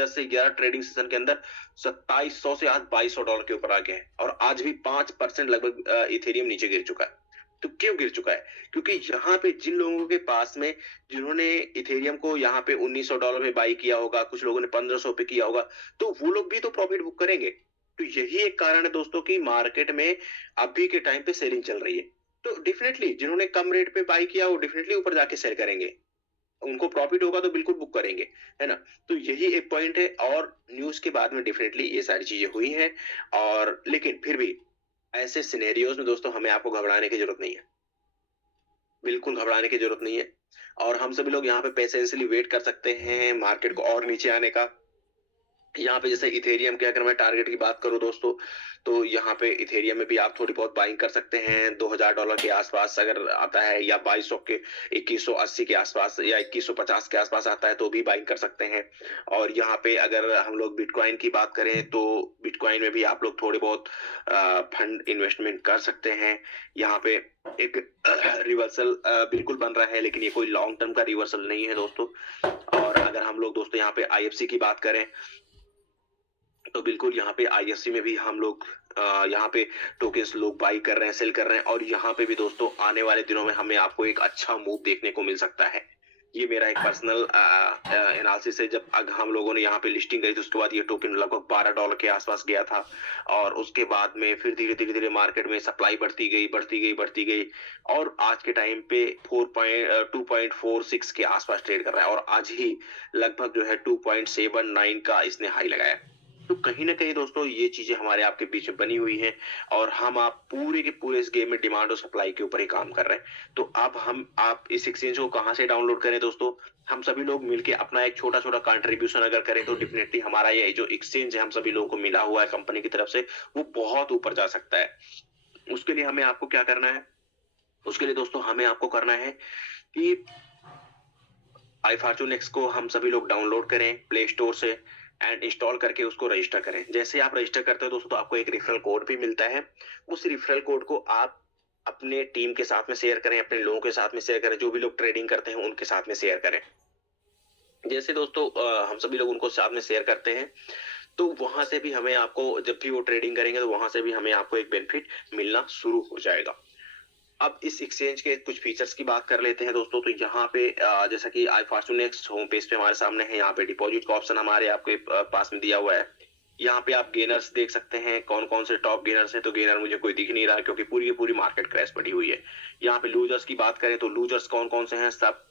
से 11 ट्रेडिंग सेशन के अंदर 2700 से आज $2200 के ऊपर आ गया है, और आज भी 5% लगभग इथेरियम नीचे गिर चुका है। तो क्यों गिर चुका है? क्योंकि यहाँ पे जिन लोगों के पास में, जिन्होंने इथेरियम को यहाँ पे $1900 में बाई किया होगा, कुछ लोगों ने 1500 पे किया होगा, तो वो लोग भी तो प्रॉफिट बुक करेंगे। तो यही एक कारण है दोस्तों कि मार्केट में अभी के टाइम पे सेलिंग चल रही है। तो डेफिनेटली जिन्होंने कम रेट पे बाई किया वो डेफिनेटली ऊपर जाके सेल करेंगे, उनको प्रॉफिट होगा तो बिल्कुल बुक करेंगे, है ना? तो यही एक पॉइंट है, और न्यूज के बाद में डेफिनेटली ये सारी चीजें हुई हैं। और लेकिन फिर भी ऐसे सिनेरियोज में दोस्तों हमें आपको घबराने की जरूरत नहीं है, बिल्कुल घबराने की जरूरत नहीं है। और हम सभी लोग यहाँ पे पेशेंसली वेट कर सकते हैं मार्केट को और नीचे आने का। यहाँ पे जैसे इथेरियम के अगर मैं टारगेट की बात करूं दोस्तों, तो यहाँ पे इथेरियम में भी आप थोड़ी बहुत बाइंग कर सकते हैं। $2000 के आसपास अगर आता है, या 2200 के 2180 के आसपास, या 2150 के आसपास आता है तो भी बाइंग कर सकते हैं। और यहाँ पे अगर हम लोग बिटकॉइन की बात करें तो बिटकॉइन में भी आप लोग थोड़े बहुत फंड इन्वेस्टमेंट कर सकते हैं। यहाँ पे एक रिवर्सल बिल्कुल बन रहा है, लेकिन ये कोई लॉन्ग टर्म का रिवर्सल नहीं है दोस्तों। और अगर हम लोग दोस्तों यहाँ पे आईएफसी की बात करें तो बिल्कुल यहाँ पे आईएफसी में भी हम लोग यहाँ पे टोकन्स लोग बाई कर रहे हैं, सेल कर रहे हैं, और यहाँ पे भी दोस्तों आने वाले दिनों में हमें आपको एक अच्छा मूव देखने को मिल सकता है। ये मेरा एक पर्सनल एनालिसिस है। जब हम लोगों ने यहाँ पे लिस्टिंग करी तो उसके बाद ये टोकन लगभग $12 के आसपास गया था, और उसके बाद में फिर धीरे धीरे मार्केट में सप्लाई बढ़ती गई, और आज के टाइम पे 2.46 के आसपास ट्रेड कर रहा है, और आज ही लगभग जो है 2.79 का इसने हाई लगाया। तो कहीं ना कहीं दोस्तों ये चीजें हमारे आपके बीच में बनी हुई हैं, और हम आप पूरे के पूरे इस गेम में डिमांड और सप्लाई के ऊपर ही काम कर रहे हैं। तो अब हम आप इस एक्सचेंज को कहां से डाउनलोड करें दोस्तों? हम सभी लोग मिलके अपना एक छोटा छोटा कंट्रीब्यूशन अगर करें तो डेफिनेटली हमारा ये जो एक्सचेंज है हम सभी लोगों को मिला हुआ है कंपनी की तरफ से, वो बहुत ऊपर जा सकता है। उसके लिए हमें आपको क्या करना है? उसके लिए दोस्तों हमें आपको करना है कि iFortunex को हम सभी लोग डाउनलोड करें प्ले स्टोर से, एंड इंस्टॉल करके उसको रजिस्टर करें। जैसे आप रजिस्टर करते हो दोस्तों तो आपको एक रेफरल कोड भी मिलता है। उस रेफरल कोड को आप अपने टीम के साथ में शेयर करें, अपने लोगों के साथ में शेयर करें, जो भी लोग ट्रेडिंग करते हैं उनके साथ में शेयर करें। जैसे दोस्तों हम सभी लोग उनको साथ में शेयर करते हैं तो वहां से भी हमें आपको, जब भी वो ट्रेडिंग करेंगे तो वहां से भी हमें आपको एक बेनिफिट मिलना शुरू हो जाएगा। अब इस एक्सचेंज के कुछ फीचर्स की बात कर लेते हैं दोस्तों। तो यहाँ पे जैसा कि iFortunex होम पेज पे हमारे सामने है, यहाँ पे डिपॉजिट का ऑप्शन हमारे आपके पास में दिया हुआ है। यहाँ पे आप गेनर्स देख सकते हैं, कौन कौन से टॉप गेनर्स हैं। तो गेनर मुझे कोई दिख नहीं रहा क्योंकि पूरी की पूरी मार्केट क्रैश पड़ी हुई है। यहाँ पे लूजर्स की बात करें तो लूजर्स कौन कौन से हैं, सब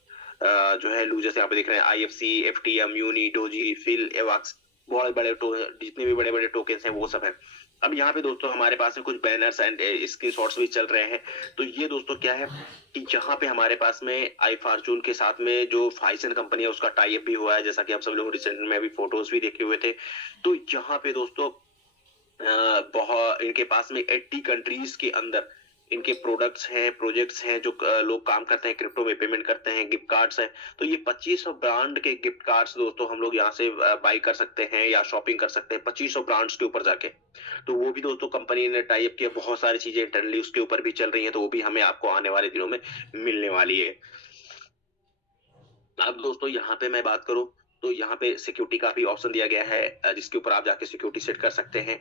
जो है लूजर्स यहाँ पे दिख रहे हैं। IFC, FTM, UNI, Doge, FIL, AVAX, बहुत बड़े जितने भी बड़े बड़े टोकन्स हैं वो सब है। अब यहाँ पे दोस्तों हमारे पास में कुछ बैनर्स एंड स्क्रीनशॉट्स भी चल रहे हैं। तो ये दोस्तों क्या है कि यहाँ पे हमारे पास में iFortune के साथ में जो फाइसन कंपनी है उसका टाई अप भी हुआ है, जैसा कि आप सब लोग रिसेंट में अभी फोटोज भी देखे हुए थे। तो यहाँ पे दोस्तों बहुत इनके पास में 80 कंट्रीज के अंदर इनके प्रोडक्ट्स हैं, प्रोजेक्ट्स हैं, जो लोग काम करते हैं, क्रिप्टो में पेमेंट करते हैं, गिफ्ट कार्ड्स हैं। तो ये 2500 ब्रांड के गिफ्ट कार्ड्स दोस्तों हम लोग यहाँ से बाई कर सकते हैं या शॉपिंग कर सकते हैं 2500 ब्रांड्स के ऊपर जाके। तो वो भी दोस्तों कंपनी ने टाई अप किया, बहुत सारी चीजें इंटरनली उसके ऊपर भी चल रही हैं, तो वो भी हमें आपको आने वाले दिनों में मिलने वाली है। अब दोस्तों यहाँ पे मैं बात करूं तो यहाँ पे सिक्योरिटी का भी ऑप्शन दिया गया है, जिसके ऊपर आप जाके सिक्योरिटी सेट कर सकते हैं।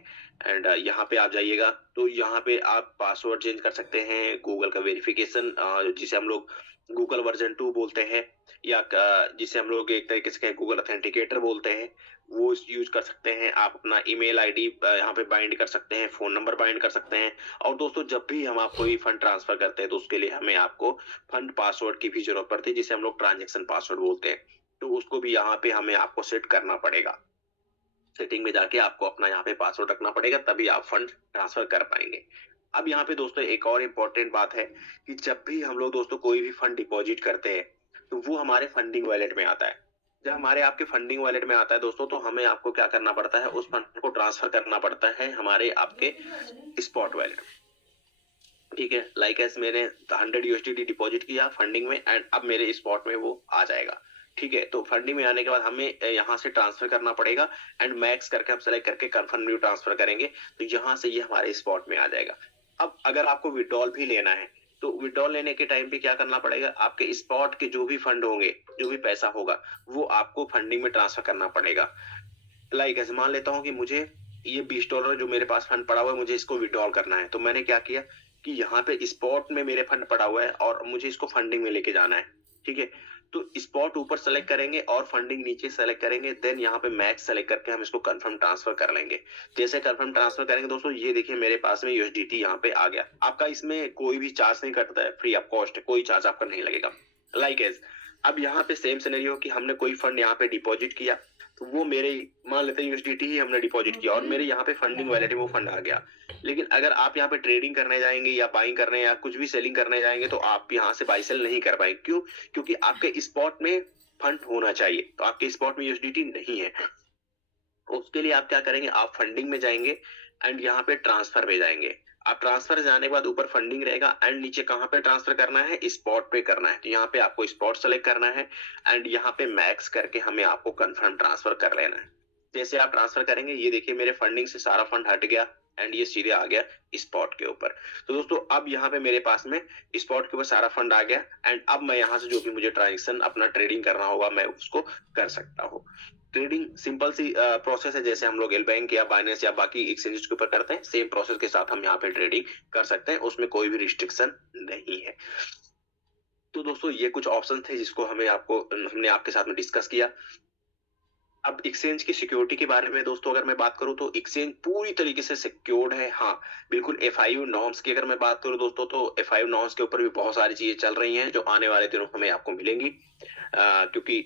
एंड यहाँ पे आप जाइएगा तो यहाँ पे आप पासवर्ड चेंज कर सकते हैं, गूगल का वेरिफिकेशन जिसे हम लोग गूगल वर्जन 2 बोलते हैं, या जिसे हम लोग एक तरीके से कहें गूगल ऑथेंटिकेटर बोलते हैं, वो यूज कर सकते हैं। आप अपना ईमेल आईडी यहाँ पे बाइंड कर सकते हैं, फोन नंबर बाइंड कर सकते हैं। और दोस्तों जब भी हम आपको ये फंड ट्रांसफर करते हैं तो उसके लिए हमें आपको फंड पासवर्ड की भी जरूरत पड़ती है, जिसे हम लोग ट्रांजेक्शन पासवर्ड बोलते हैं। तो उसको भी यहाँ पे हमें आपको सेट करना पड़ेगा। सेटिंग में जाके आपको अपना यहाँ पे पासवर्ड रखना पड़ेगा, तभी आप फंड ट्रांसफर कर पाएंगे। अब यहाँ पे दोस्तों एक और इम्पोर्टेंट बात है कि जब भी हम लोग दोस्तों कोई भी फंड डिपॉजिट करते हैं तो वो हमारे फंडिंग वॉलेट में आता है। जब हमारे आपके फंडिंग वॉलेट में आता है दोस्तों, तो हमें आपको क्या करना पड़ता है, उस फंड को ट्रांसफर करना पड़ता है हमारे आपके स्पॉट वॉलेट। ठीक है, लाइक एस मैंने 100 यूएसडीटी डिपॉजिट किया फंडिंग में एंड अब मेरे स्पॉट में वो आ जाएगा। ठीक है, तो फंडिंग में आने के बाद हमें यहाँ से ट्रांसफर करना पड़ेगा एंड मैक्स करके हम सेलेक्ट करके कंफर्म न्यू ट्रांसफर करेंगे, तो यहाँ से ये हमारे स्पॉट में आ जाएगा। अब अगर आपको विड्रॉल भी लेना है तो विड्रॉल लेने के टाइम पे क्या करना पड़ेगा, आपके स्पॉट के जो भी फंड होंगे, जो भी पैसा होगा, वो आपको फंडिंग में ट्रांसफर करना पड़ेगा। लाइक ऐसे मान लेता हूँ कि मुझे ये $20 जो मेरे पास फंड पड़ा हुआ है, मुझे इसको विड्रॉल करना है, तो मैंने क्या किया कि यहाँ पे स्पॉट में मेरे फंड पड़ा हुआ है और मुझे इसको फंडिंग में लेके जाना है। ठीक है, तो स्पॉट ऊपर सेलेक्ट करेंगे और फंडिंग नीचे सेलेक्ट करेंगे, देन यहाँ पे मैक्स सेलेक्ट करके हम इसको कंफर्म ट्रांसफर कर लेंगे। जैसे कंफर्म ट्रांसफर करेंगे दोस्तों, ये देखिए मेरे पास में यूएसडीटी यहाँ पे आ गया। आपका इसमें कोई भी चार्ज नहीं कटता है, फ्री ऑफ कॉस्ट है, कोई चार्ज आपका नहीं लगेगा। लाइक एज अब यहाँ पे सेम सिनेरियो कि हमने कोई फंड यहाँ पे डिपॉजिट किया, तो वो मेरे मान लेते हैं यूएसडीटी ही हमने डिपॉजिट किया और मेरे यहाँ पे फंडिंग वैलेट में वो फंड आ गया। लेकिन अगर आप यहाँ पे ट्रेडिंग करने जाएंगे या बाइंग करने या कुछ भी सेलिंग करने जाएंगे तो आप यहाँ से बाई सेल नहीं कर पाएंगे। क्यों? क्योंकि आपके स्पॉट में फंड होना चाहिए, तो आपके स्पॉट में यूएसडीटी नहीं है। उसके लिए आप क्या करेंगे, आप फंडिंग में जाएंगे एंड यहाँ पे ट्रांसफर में जाएंगे। आप ट्रांसफर जाने के बाद ऊपर फंडिंग रहेगा एंड नीचे कहाँ पे ट्रांसफर करना है, स्पॉट पे करना है। तो यहाँ पे आपको स्पॉट सेलेक्ट करना है एंड यहाँ पे मैक्स करके हमें आपको कंफर्म ट्रांसफर कर लेना है। जैसे आप ट्रांसफर करेंगे, ये देखिए मेरे फंडिंग से सारा फंड हट गया एंड ये सीधे आ गया स्पॉट के ऊपर। तो दोस्तों अब यहाँ पे मेरे पास में स्पॉट के ऊपर सारा फंड आ गया एंड अब मैं यहाँ से जो भी मुझे ट्रांजेक्शन अपना ट्रेडिंग करना होगा मैं उसको कर सकता हूँ। ट्रेडिंग सिंपल सी प्रोसेस है, जैसे हम लोग एल बैंक या बाइनेंस या बाकी एक्सचेंजेस के ऊपर करते हैं, सेम प्रोसेस के साथ हम यहाँ पे ट्रेडिंग कर सकते हैं, उसमें कोई भी रिस्ट्रिक्शन नहीं है। तो दोस्तों ये कुछ ऑप्शन थे जिसको हमने आपके साथ में डिस्कस किया। अब एक्सचेंज की सिक्योरिटी के बारे में दोस्तों अगर मैं बात करूं तो एक्सचेंज पूरी तरीके से सिक्योर्ड है। हाँ बिल्कुल, FIU नॉर्म्स की अगर मैं बात करूं दोस्तों तो FIU नॉर्म्स के ऊपर भी बहुत सारी चीजें चल रही हैं जो आने वाले दिनों में आपको मिलेंगी, क्योंकि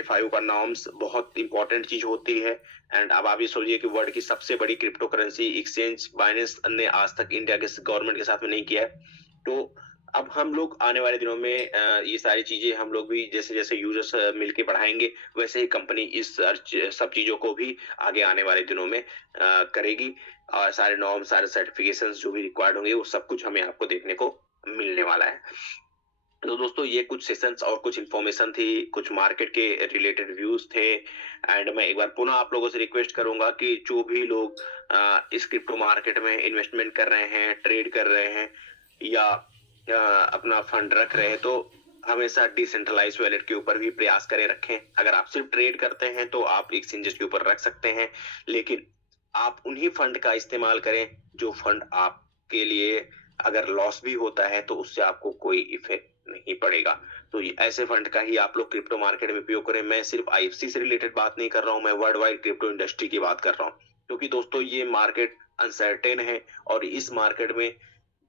FIU का नॉर्म्स बहुत इंपॉर्टेंट चीज होती है। एंड अब आप ये सोचिए कि वर्ल्ड की सबसे बड़ी क्रिप्टो करेंसी एक्सचेंज बाइनेंस ने आज तक इंडिया के गवर्नमेंट के साथ में नहीं किया है। तो अब हम लोग आने वाले दिनों में ये सारी चीजें हम लोग भी जैसे जैसे यूजर्स मिलके बढ़ाएंगे, वैसे ही कंपनी इस सब चीजों को भी आगे आने वाले दिनों में करेगी और सारे नॉर्म सारे सर्टिफिकेशंस जो भी रिक्वायर्ड होंगे वो सब कुछ हमें आपको देखने को मिलने वाला है। तो दोस्तों ये कुछ सेशंस और कुछ इन्फॉर्मेशन थी, कुछ मार्केट के रिलेटेड व्यूज थे एंड मैं एक बार पुनः आप लोगों से रिक्वेस्ट करूंगा कि जो भी लोग इस क्रिप्टो मार्केट में इन्वेस्टमेंट कर रहे हैं, ट्रेड कर रहे हैं या अपना फंड रख रहे हैं, तो हमेशा डिसेंट्रलाइज वॉलेट के ऊपर भी प्रयास करें रखें। अगर आप सिर्फ ट्रेड करते हैं तो आप एक्सचेंजेस के ऊपर रख सकते हैं, लेकिन आप उन्हीं फंड का इस्तेमाल करें जो फंड आपके लिए अगर लॉस भी होता है तो उससे आपको कोई इफेक्ट नहीं पड़ेगा। तो ऐसे फंड का ही आप लोग क्रिप्टो मार्केट में उपयोग करें। मैं सिर्फ IFC से रिलेटेड बात नहीं कर रहा हूं, मैं वर्ल्ड वाइड क्रिप्टो इंडस्ट्री की बात कर रहा हूं, क्योंकि दोस्तों ये मार्केट अनसर्टेन है और इस मार्केट में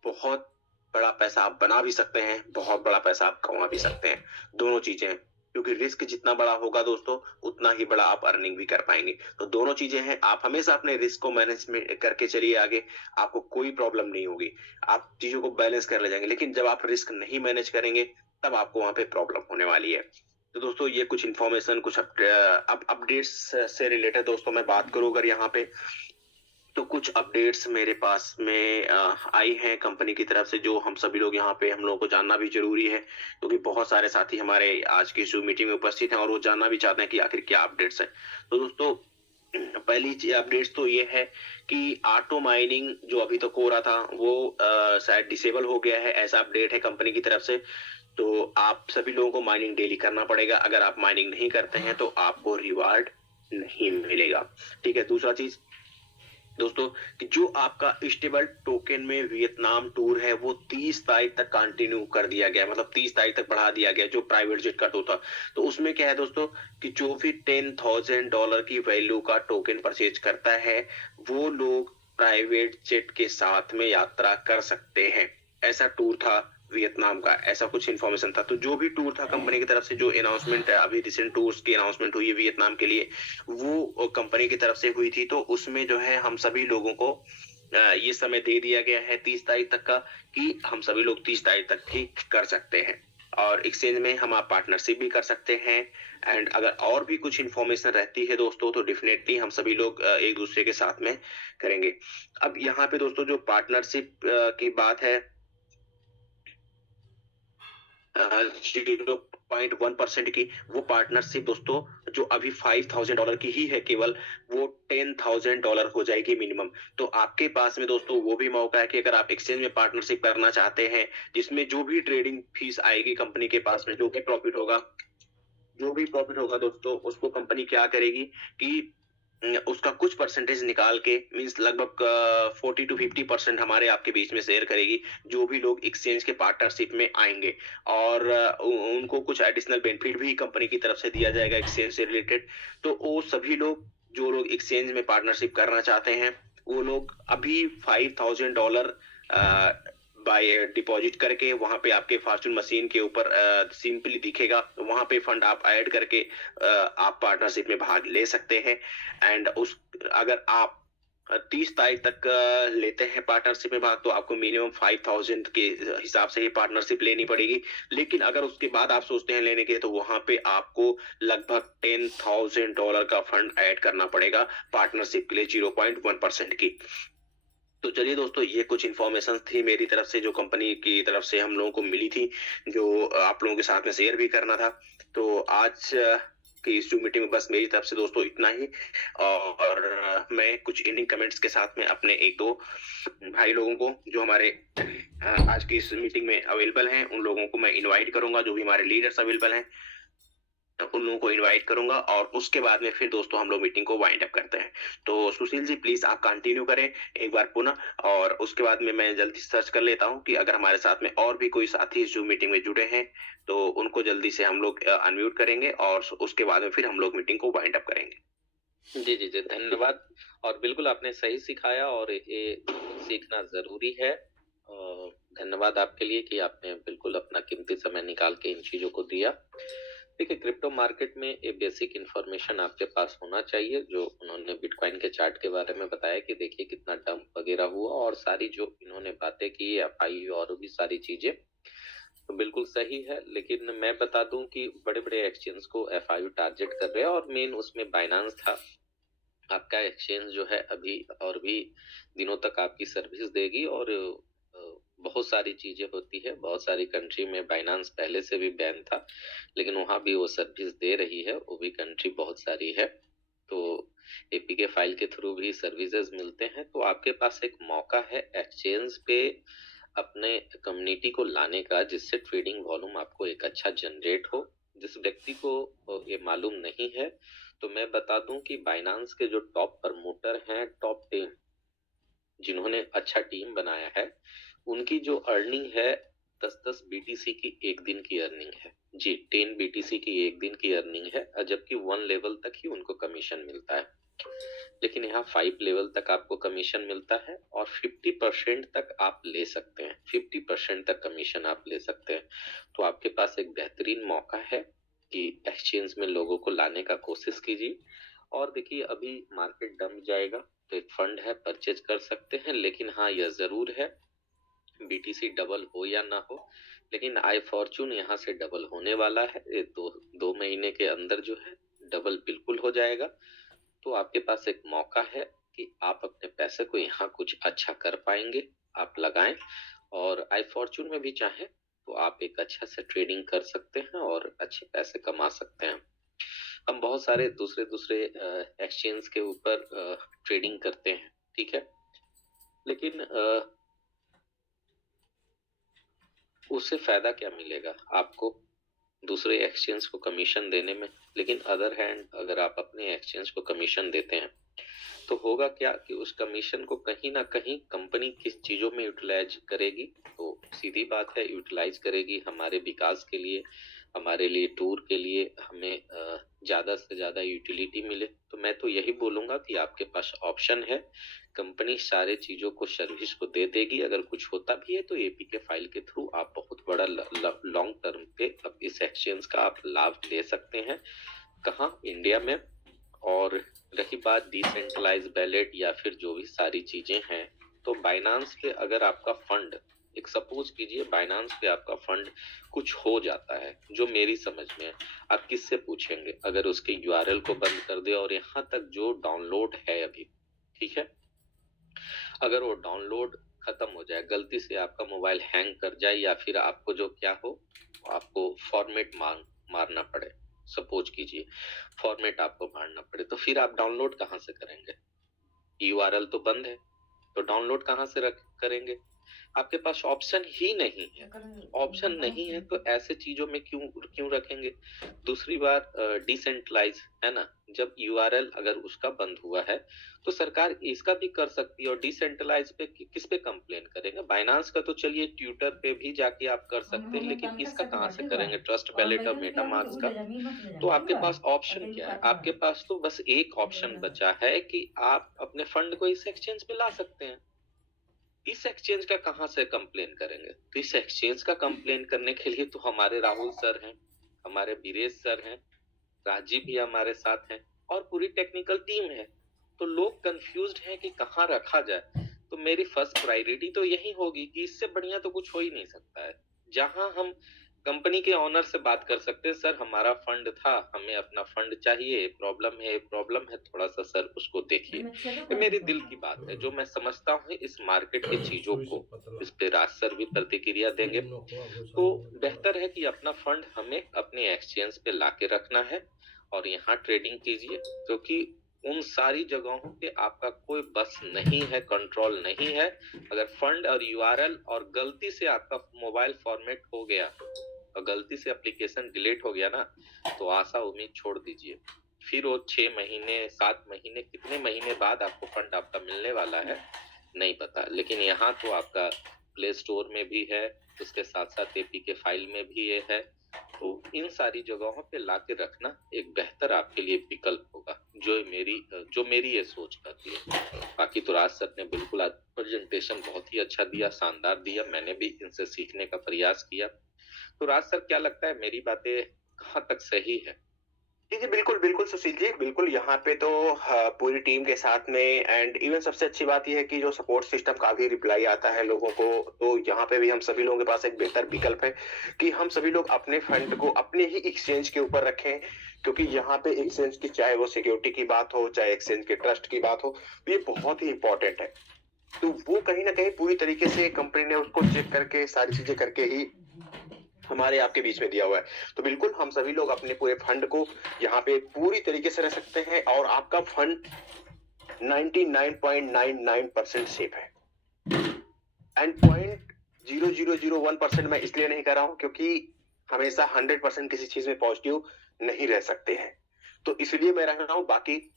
बहुत बड़ा पैसा आप बना भी सकते हैं, बहुत बड़ा पैसा आप कमा भी सकते हैं, दोनों चीजें हैं। क्योंकि रिस्क जितना बड़ा होगा दोस्तों उतना ही बड़ा आप अर्निंग भी कर पाएंगे। तो दोनों चीजें हैं, आप हमेशा अपने रिस्क को मैनेजमेंट करके चलिए आगे, आपको कोई प्रॉब्लम नहीं होगी, आप चीजों को बैलेंस कर ले जाएंगे। लेकिन जब आप रिस्क नहीं मैनेज करेंगे तब आपको वहां पे प्रॉब्लम होने वाली है। तो दोस्तों ये कुछ इन्फॉर्मेशन, कुछ अपडेट्स से रिलेटेड दोस्तों मैं बात करूं अगर यहाँ पे, तो कुछ अपडेट्स मेरे पास में आई हैं कंपनी की तरफ से, जो हम सभी लोग यहाँ पे हम लोगों को जानना भी जरूरी है, क्योंकि बहुत सारे साथी हमारे आज की इस मीटिंग में उपस्थित हैं और वो जानना भी चाहते हैं कि आखिर क्या अपडेट्स हैं। तो दोस्तों पहली अपडेट्स तो ये है कि ऑटो माइनिंग जो अभी तक हो रहा था वो शायद डिसेबल हो गया है, ऐसा अपडेट है कंपनी की तरफ से। तो आप सभी लोगों को माइनिंग डेली करना पड़ेगा, अगर आप माइनिंग नहीं करते हैं तो आपको रिवार्ड नहीं मिलेगा। ठीक है, दूसरा चीज दोस्तों कि जो आपका स्टेबल टोकन में वियतनाम टूर है वो 30 तारीख तक कंटिन्यू कर दिया गया, मतलब 30 तारीख तक बढ़ा दिया गया, जो प्राइवेट जेट का टूर था। तो उसमें क्या है दोस्तों कि जो भी $10,000 की वैल्यू का टोकन परचेज करता है वो लोग प्राइवेट जेट के साथ में यात्रा कर सकते हैं। ऐसा टूर था वियतनाम का, ऐसा कुछ इन्फॉर्मेशन था। तो जो भी टूर था कंपनी की तरफ से, जो अनाउंसमेंट है, अभी रिसेंट टूर्स की अनाउंसमेंट हुई है वियतनाम के लिए, वो कंपनी की तरफ से हुई थी। तो उसमें जो है हम सभी लोगों को ये समय दे दिया गया है 30 तारीख तक का, कि हम सभी लोग 30 तारीख तक ही कर सकते हैं। और एक्सचेंज में हम आप पार्टनरशिप भी कर सकते हैं। एंड अगर और भी कुछ इन्फॉर्मेशन रहती है दोस्तों, तो डेफिनेटली हम सभी लोग एक दूसरे के साथ में करेंगे। अब यहाँ पे दोस्तों जो पार्टनरशिप की बात है, 0.1% की, वो पार्टनरशिप दोस्तों जो अभी $5,000 की ही है केवल, वो $10,000 हो जाएगी मिनिमम। तो आपके पास में दोस्तों वो भी मौका है कि अगर आप एक्सचेंज में पार्टनरशिप करना चाहते हैं, जिसमें जो भी ट्रेडिंग फीस आएगी कंपनी के पास में, जो भी प्रॉफिट होगा दोस्तों, उसको कंपनी क्या करेगी कि उसका कुछ परसेंटेज निकाल के, मींस लगभग 40 to 50% हमारे आपके बीच में शेयर करेगी, जो भी लोग एक्सचेंज के पार्टनरशिप में आएंगे। और उनको कुछ एडिशनल बेनिफिट भी कंपनी की तरफ से दिया जाएगा एक्सचेंज से रिलेटेड। तो वो सभी लोग, जो लोग एक्सचेंज में पार्टनरशिप करना चाहते हैं, वो लोग अभी $5,000 बाय डिपॉजिट करके, वहां पे आपके फॉर्चून मशीन के ऊपर सिंपली दिखेगा, वहां पे फंड आप ऐड करके आप पार्टनरशिप में भाग ले सकते हैं। एंड उस अगर आप 30 तारीख तक लेते हैं पार्टनरशिप में भाग, तो आपको मिनिमम 5,000 के हिसाब से ही पार्टनरशिप लेनी पड़ेगी। लेकिन अगर उसके बाद आप सोचते हैं लेने के, तो वहां पे आपको लगभग $10,000 का फंड ऐड करना पड़ेगा पार्टनरशिप के लिए, 0.1% की। तो चलिए दोस्तों, ये कुछ इन्फॉर्मेशन थी मेरी तरफ से, जो कंपनी की तरफ से हम लोगों को मिली थी, जो आप लोगों के साथ में शेयर भी करना था। तो आज की इस जो मीटिंग में बस मेरी तरफ से दोस्तों इतना ही। और मैं कुछ एंडिंग कमेंट्स के साथ में अपने एक दो भाई लोगों को, जो हमारे आज की इस मीटिंग में अवेलेबल हैं, उन लोगों को मैं इनवाइट करूंगा, जो भी हमारे लीडर्स अवेलेबल हैं, उन लोगों को इनवाइट करूंगा। और उसके बाद में फिर दोस्तों हम लोग मीटिंग को वाइंड अप करते हैं। तो सुशील जी, प्लीज आप कंटिन्यू करें एक बार पुनः। और उसके बाद में मैं जल्दी सर्च कर लेता हूं कि अगर हमारे साथ में और भी कोई साथी इस Zoom मीटिंग में जुड़े हैं, तो उनको जल्दी से हम लोग अनम्यूट करेंगे, और उसके बाद में फिर हम लोग मीटिंग को वाइंड अप करेंगे। जी जी जी, धन्यवाद। और बिल्कुल आपने सही सिखाया और ये सीखना जरूरी है। धन्यवाद आपके लिए कि आपने बिल्कुल अपना कीमती समय निकाल के इन चीजों को दिया। देखिए, क्रिप्टो मार्केट में ये बेसिक इंफॉर्मेशन आपके पास होना चाहिए। जो उन्होंने बिटकॉइन के चार्ट के बारे में बताया कि देखिए कितना डंप वगैरह हुआ, और सारी जो इन्होंने बातें की, एफआई और भी सारी चीजें, तो बिल्कुल सही है। लेकिन मैं बता दूं कि बड़े बड़े एक्सचेंज को एफआई टारगेट कर रहे हैं, और मेन उसमें बाइनांस था। आपका एक्सचेंज जो है अभी और भी दिनों तक आपकी सर्विस देगी, और बहुत सारी चीजें होती है। बहुत सारी कंट्री में बाइनांस पहले से भी बैन था, लेकिन वहां भी वो सर्विस दे रही है। वो भी कंट्री बहुत सारी है, तो एपीके फाइल के थ्रू भी सर्विसेज मिलते हैं। तो आपके पास एक मौका है एक्सचेंज पे अपने कम्युनिटी को लाने का, जिससे ट्रेडिंग वॉल्यूम आपको एक अच्छा जनरेट हो। जिस व्यक्ति को ये मालूम नहीं है, तो मैं बता दूं कि बाइनांस के जो टॉप प्रमोटर हैं, टॉप 10 जिन्होंने अच्छा टीम बनाया है, उनकी जो अर्निंग है 10-10 बीटीसी की एक दिन की अर्निंग है। जी, 10 बीटीसी की एक दिन की अर्निंग है, जबकि 1 लेवल तक ही उनको कमीशन मिलता है। लेकिन यहाँ 5 लेवल तक आपको कमीशन मिलता है, और 50% तक आप ले सकते हैं। 50% तक कमीशन आप ले सकते हैं। तो आपके पास एक बेहतरीन मौका है कि एक्सचेंज में लोगों को लाने का कोशिश कीजिए। और देखिए, अभी मार्केट डम जाएगा, तो एक फंड है, परचेज कर सकते हैं। लेकिन हाँ, यह जरूर है, बीटीसी डबल हो या ना हो, लेकिन आई फॉर्चून यहाँ से डबल होने वाला है। ये दो महीने के अंदर जो है डबल बिल्कुल हो जाएगा। तो आपके पास एक मौका है कि आप अपने पैसे को यहाँ कुछ अच्छा कर पाएंगे। आप लगाएं, और आई फॉर्चून में भी चाहें तो आप एक अच्छा से ट्रेडिंग कर सकते हैं और अच्छे पैसे कमा सकते हैं। हम बहुत सारे दूसरे दूसरे एक्सचेंज के ऊपर ट्रेडिंग करते हैं, ठीक है, लेकिन उससे फायदा क्या मिलेगा आपको दूसरे एक्सचेंज को कमीशन देने में? लेकिन अदर हैंड, अगर आप अपने एक्सचेंज को कमीशन देते हैं, तो होगा क्या कि उस कमीशन को कहीं ना कहीं कंपनी किस चीजों में यूटिलाइज करेगी? तो सीधी बात है, यूटिलाइज करेगी हमारे विकास के लिए, हमारे लिए टूर के लिए, हमें ज़्यादा से ज़्यादा यूटिलिटी मिले। तो मैं तो यही बोलूँगा कि आपके पास ऑप्शन है, कंपनी सारे चीज़ों को सर्विस को दे देगी। अगर कुछ होता भी है तो एपीके फाइल के थ्रू आप बहुत बड़ा लॉन्ग टर्म पे अब इस एक्सचेंज का आप लाभ ले सकते हैं। कहाँ? इंडिया में। और रही बात डिसेंट्रलाइज वैलेट या फिर जो भी सारी चीजें हैं, तो बाइनांस पे अगर आपका फंड, एक सपोज कीजिए बाइनांस पे आपका फंड कुछ हो जाता है, जो मेरी समझ में है, आप किससे पूछेंगे? अगर उसके यूआरएल को बंद कर दे और यहाँ तक जो डाउनलोड है अभी, ठीक है, अगर वो डाउनलोड खत्म हो जाए, गलती से आपका मोबाइल हैंग कर जाए या फिर आपको जो क्या हो, आपको फॉर्मेट मारना पड़े, सपोज कीजिए फॉर्मेट आपको मारना पड़े, तो फिर आप डाउनलोड कहाँ से करेंगे? यूआरएल तो बंद है, तो डाउनलोड कहाँ से करेंगे? आपके पास ऑप्शन ही नहीं है। ऑप्शन नहीं है तो ऐसे चीजों में क्यों क्यों रखेंगे? दूसरी बात, डिसेंट्रलाइज है ना, जब यूआरएल अगर उसका बंद हुआ है तो सरकार इसका भी कर सकती है। और डिसेंट्रलाइज पे किस पे कंप्लेन करेंगे? बाइनांस का तो चलिए ट्विटर पे भी जाके आप कर सकते हैं, लेकिन इसका कहाँ से करेंगे? ट्रस्ट वैलेट और मेटामास्क का। तो आपके पास ऑप्शन क्या है? आपके पास तो बस एक ऑप्शन बचा है कि आप अपने फंड को इस एक्सचेंज पे ला सकते हैं। इस एक्सचेंज का कहाँ से कंप्लेन करेंगे? तो इस एक्सचेंज का कंप्लेन करने के लिए तो हमारे राहुल सर हैं, हमारे वीरेश सर हैं, राजीव भी हमारे साथ हैं और पूरी टेक्निकल टीम है। तो लोग कंफ्यूज्ड हैं कि कहाँ रखा जाए। तो मेरी फर्स्ट प्रायोरिटी तो यही होगी कि इससे बढ़िया तो कुछ हो ही नहीं सकता है, जहां हम कंपनी के ऑनर से बात कर सकते हैं, सर हमारा फंड था, हमें अपना फंड चाहिए, प्रॉब्लम है, थोड़ा सा सर उसको देखिए। ये मेरी दिल की बात है, जो मैं समझता हूँ इस मार्केट की चीजों को, इस पे राज सर भी प्रतिक्रिया देंगे। तो बेहतर है कि अपना फंड हमें अपने एक्सचेंज पे लाके रखना है और यहाँ ट्रेडिंग कीजिए, क्योंकि उन सारी जगहों पे आपका कोई बस नहीं है, कंट्रोल नहीं है। अगर फंड और यूआरएल और गलती से आपका मोबाइल फॉर्मेट हो गया और गलती से एप्लीकेशन डिलीट हो गया ना, तो आशा उम्मीद छोड़ दीजिए। फिर वो 6 महीने 7 महीने कितने महीने बाद आपको फंड आपका मिलने वाला है नहीं पता। लेकिन यहाँ तो आपका प्ले स्टोर में भी है, उसके साथ साथ एपीके फाइल में भी ये है। तो इन सारी जगहों पे लाके रखना एक बेहतर आपके लिए विकल्प होगा, जो मेरी ये सोच कहती है। बाकी तो राज सर ने बिल्कुल आज प्रेजेंटेशन बहुत ही अच्छा दिया, शानदार दिया, मैंने भी इनसे सीखने का प्रयास किया। तो राज सर क्या लगता है मेरी बातें कहाँ तक सही है? जी, जी, बिल्कुल, बिल्कुल सुशील जी, बिल्कुल यहाँ पे तो पूरी टीम के साथ में एंड इवन सबसे अच्छी बात ये है कि जो सपोर्ट सिस्टम का भी रिप्लाई आता है लोगों को, तो यहाँ पे भी हम सभी लोगों के पास एक बेहतर विकल्प है कि हम सभी लोग अपने फंड को अपने ही एक्सचेंज के ऊपर रखें, क्योंकि यहाँ पे एक्सचेंज की चाहे वो सिक्योरिटी की बात हो, चाहे एक्सचेंज के ट्रस्ट की बात हो, ये बहुत ही इम्पोर्टेंट है। तो वो कहीं न कहीं पूरी तरीके से कंपनी ने उसको चेक करके सारी चीज़ें करके ही हमारे आपके बीच में दिया हुआ है। तो बिल्कुल हम सभी लोग अपने पूरे फंड को यहाँ पे पूरी तरीके से रख सकते हैं और आपका फंड 99.99% सेफ है। एंड 0.0001% मैं इसलिए नहीं कर रहा हूँ क्योंकि हमेशा 100% किसी चीज में पॉजिटिव नहीं रह सकते हैं। तो इसलिए मैं रख रहा हूँ। बाकी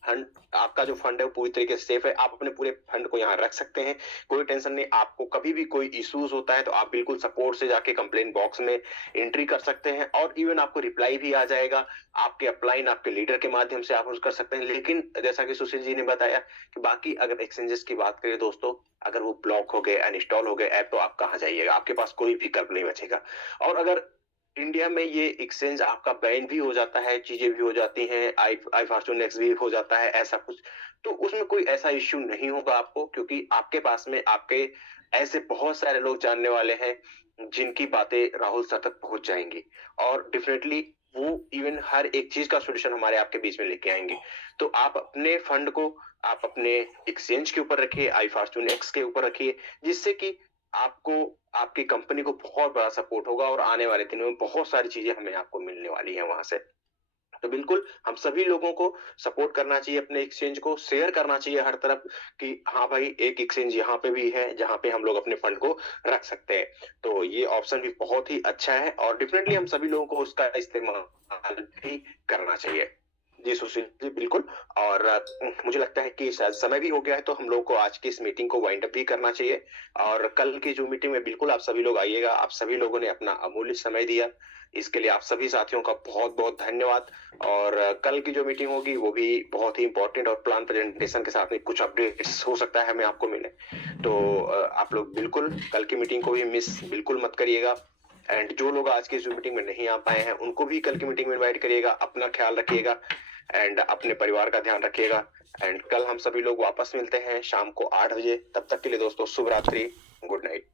आपका जो फंड है वो पूरी तरीके से सेफ है। आप अपने पूरे फंड को यहाँ रख सकते हैं, कोई टेंशन नहीं। आपको कभी भी कोई इश्यूज होता है तो आप बिल्कुल सपोर्ट से जाके कंप्लेन बॉक्स में एंट्री कर सकते हैं और इवन आपको रिप्लाई भी आ जाएगा। आपके अपलाइन आपके लीडर के माध्यम से आप उस कर सकते हैं। लेकिन जैसा कि सुशील जी ने बताया कि बाकी अगर एक्सचेंजेस की बात करें दोस्तों, अगर वो ब्लॉक हो गए, अनइंस्टॉल हो गए ऐप, तो आप कहाँ जाइएगा? आपके पास कोई विकल्प नहीं बचेगा। और अगर इंडिया में ये एक्सचेंज आपका बैन भी हो जाता है, चीजें भी हो जाती हैं, आई फॉर्च्यून नेक्स्ट भी हो जाता है, ऐसा कुछ, तो उसमें कोई ऐसा इश्यू नहीं होगा आपको, क्योंकि आपके पास में आपके ऐसे बहुत सारे लोग जानने वाले हैं जिनकी बातें राहुल सर तक पहुंच जाएंगी और डेफिनेटली वो इवन हर एक चीज का सॉल्यूशन हमारे आपके बीच में लेके आएंगे। तो आप अपने फंड को आप अपने एक्सचेंज के ऊपर रखिए, आई फॉर्च्यून एक्स के ऊपर रखिए, जिससे कि आपको आपकी कंपनी को बहुत बड़ा सपोर्ट होगा और आने वाले दिनों में बहुत सारी चीजें हमें आपको मिलने वाली हैं वहां से। तो बिल्कुल हम सभी लोगों को सपोर्ट करना चाहिए, अपने एक्सचेंज को शेयर करना चाहिए हर तरफ कि हाँ भाई एक एक्सचेंज यहाँ पे भी है जहाँ पे हम लोग अपने फंड को रख सकते हैं। तो ये ऑप्शन भी बहुत ही अच्छा है और डेफिनेटली हम सभी लोगों को उसका इस्तेमाल भी करना चाहिए। जी सुशील जी, बिल्कुल। और मुझे लगता है कि शायद समय भी हो गया है, तो हम लोग को आज की इस मीटिंग को वाइंड अप भी करना चाहिए और कल की जो मीटिंग में बिल्कुल आप सभी लोग आइएगा। आप सभी लोगों ने अपना अमूल्य समय दिया इसके लिए आप सभी साथियों का बहुत बहुत धन्यवाद। और कल की जो मीटिंग होगी वो भी बहुत ही इंपॉर्टेंट और प्लान प्रेजेंटेशन के साथ में कुछ अपडेट्स हो सकता है हमें आपको मिले। तो आप लोग बिल्कुल कल की मीटिंग को भी मिस बिल्कुल मत करिएगा। एंड जो लोग आज की इस मीटिंग में नहीं आ पाए हैं उनको भी कल की मीटिंग में इनवाइट करिएगा। अपना ख्याल रखिएगा एंड अपने परिवार का ध्यान रखिएगा। एंड कल हम सभी लोग वापस मिलते हैं शाम को 8 बजे। तब तक के लिए दोस्तों शुभ रात्रि, गुड नाइट।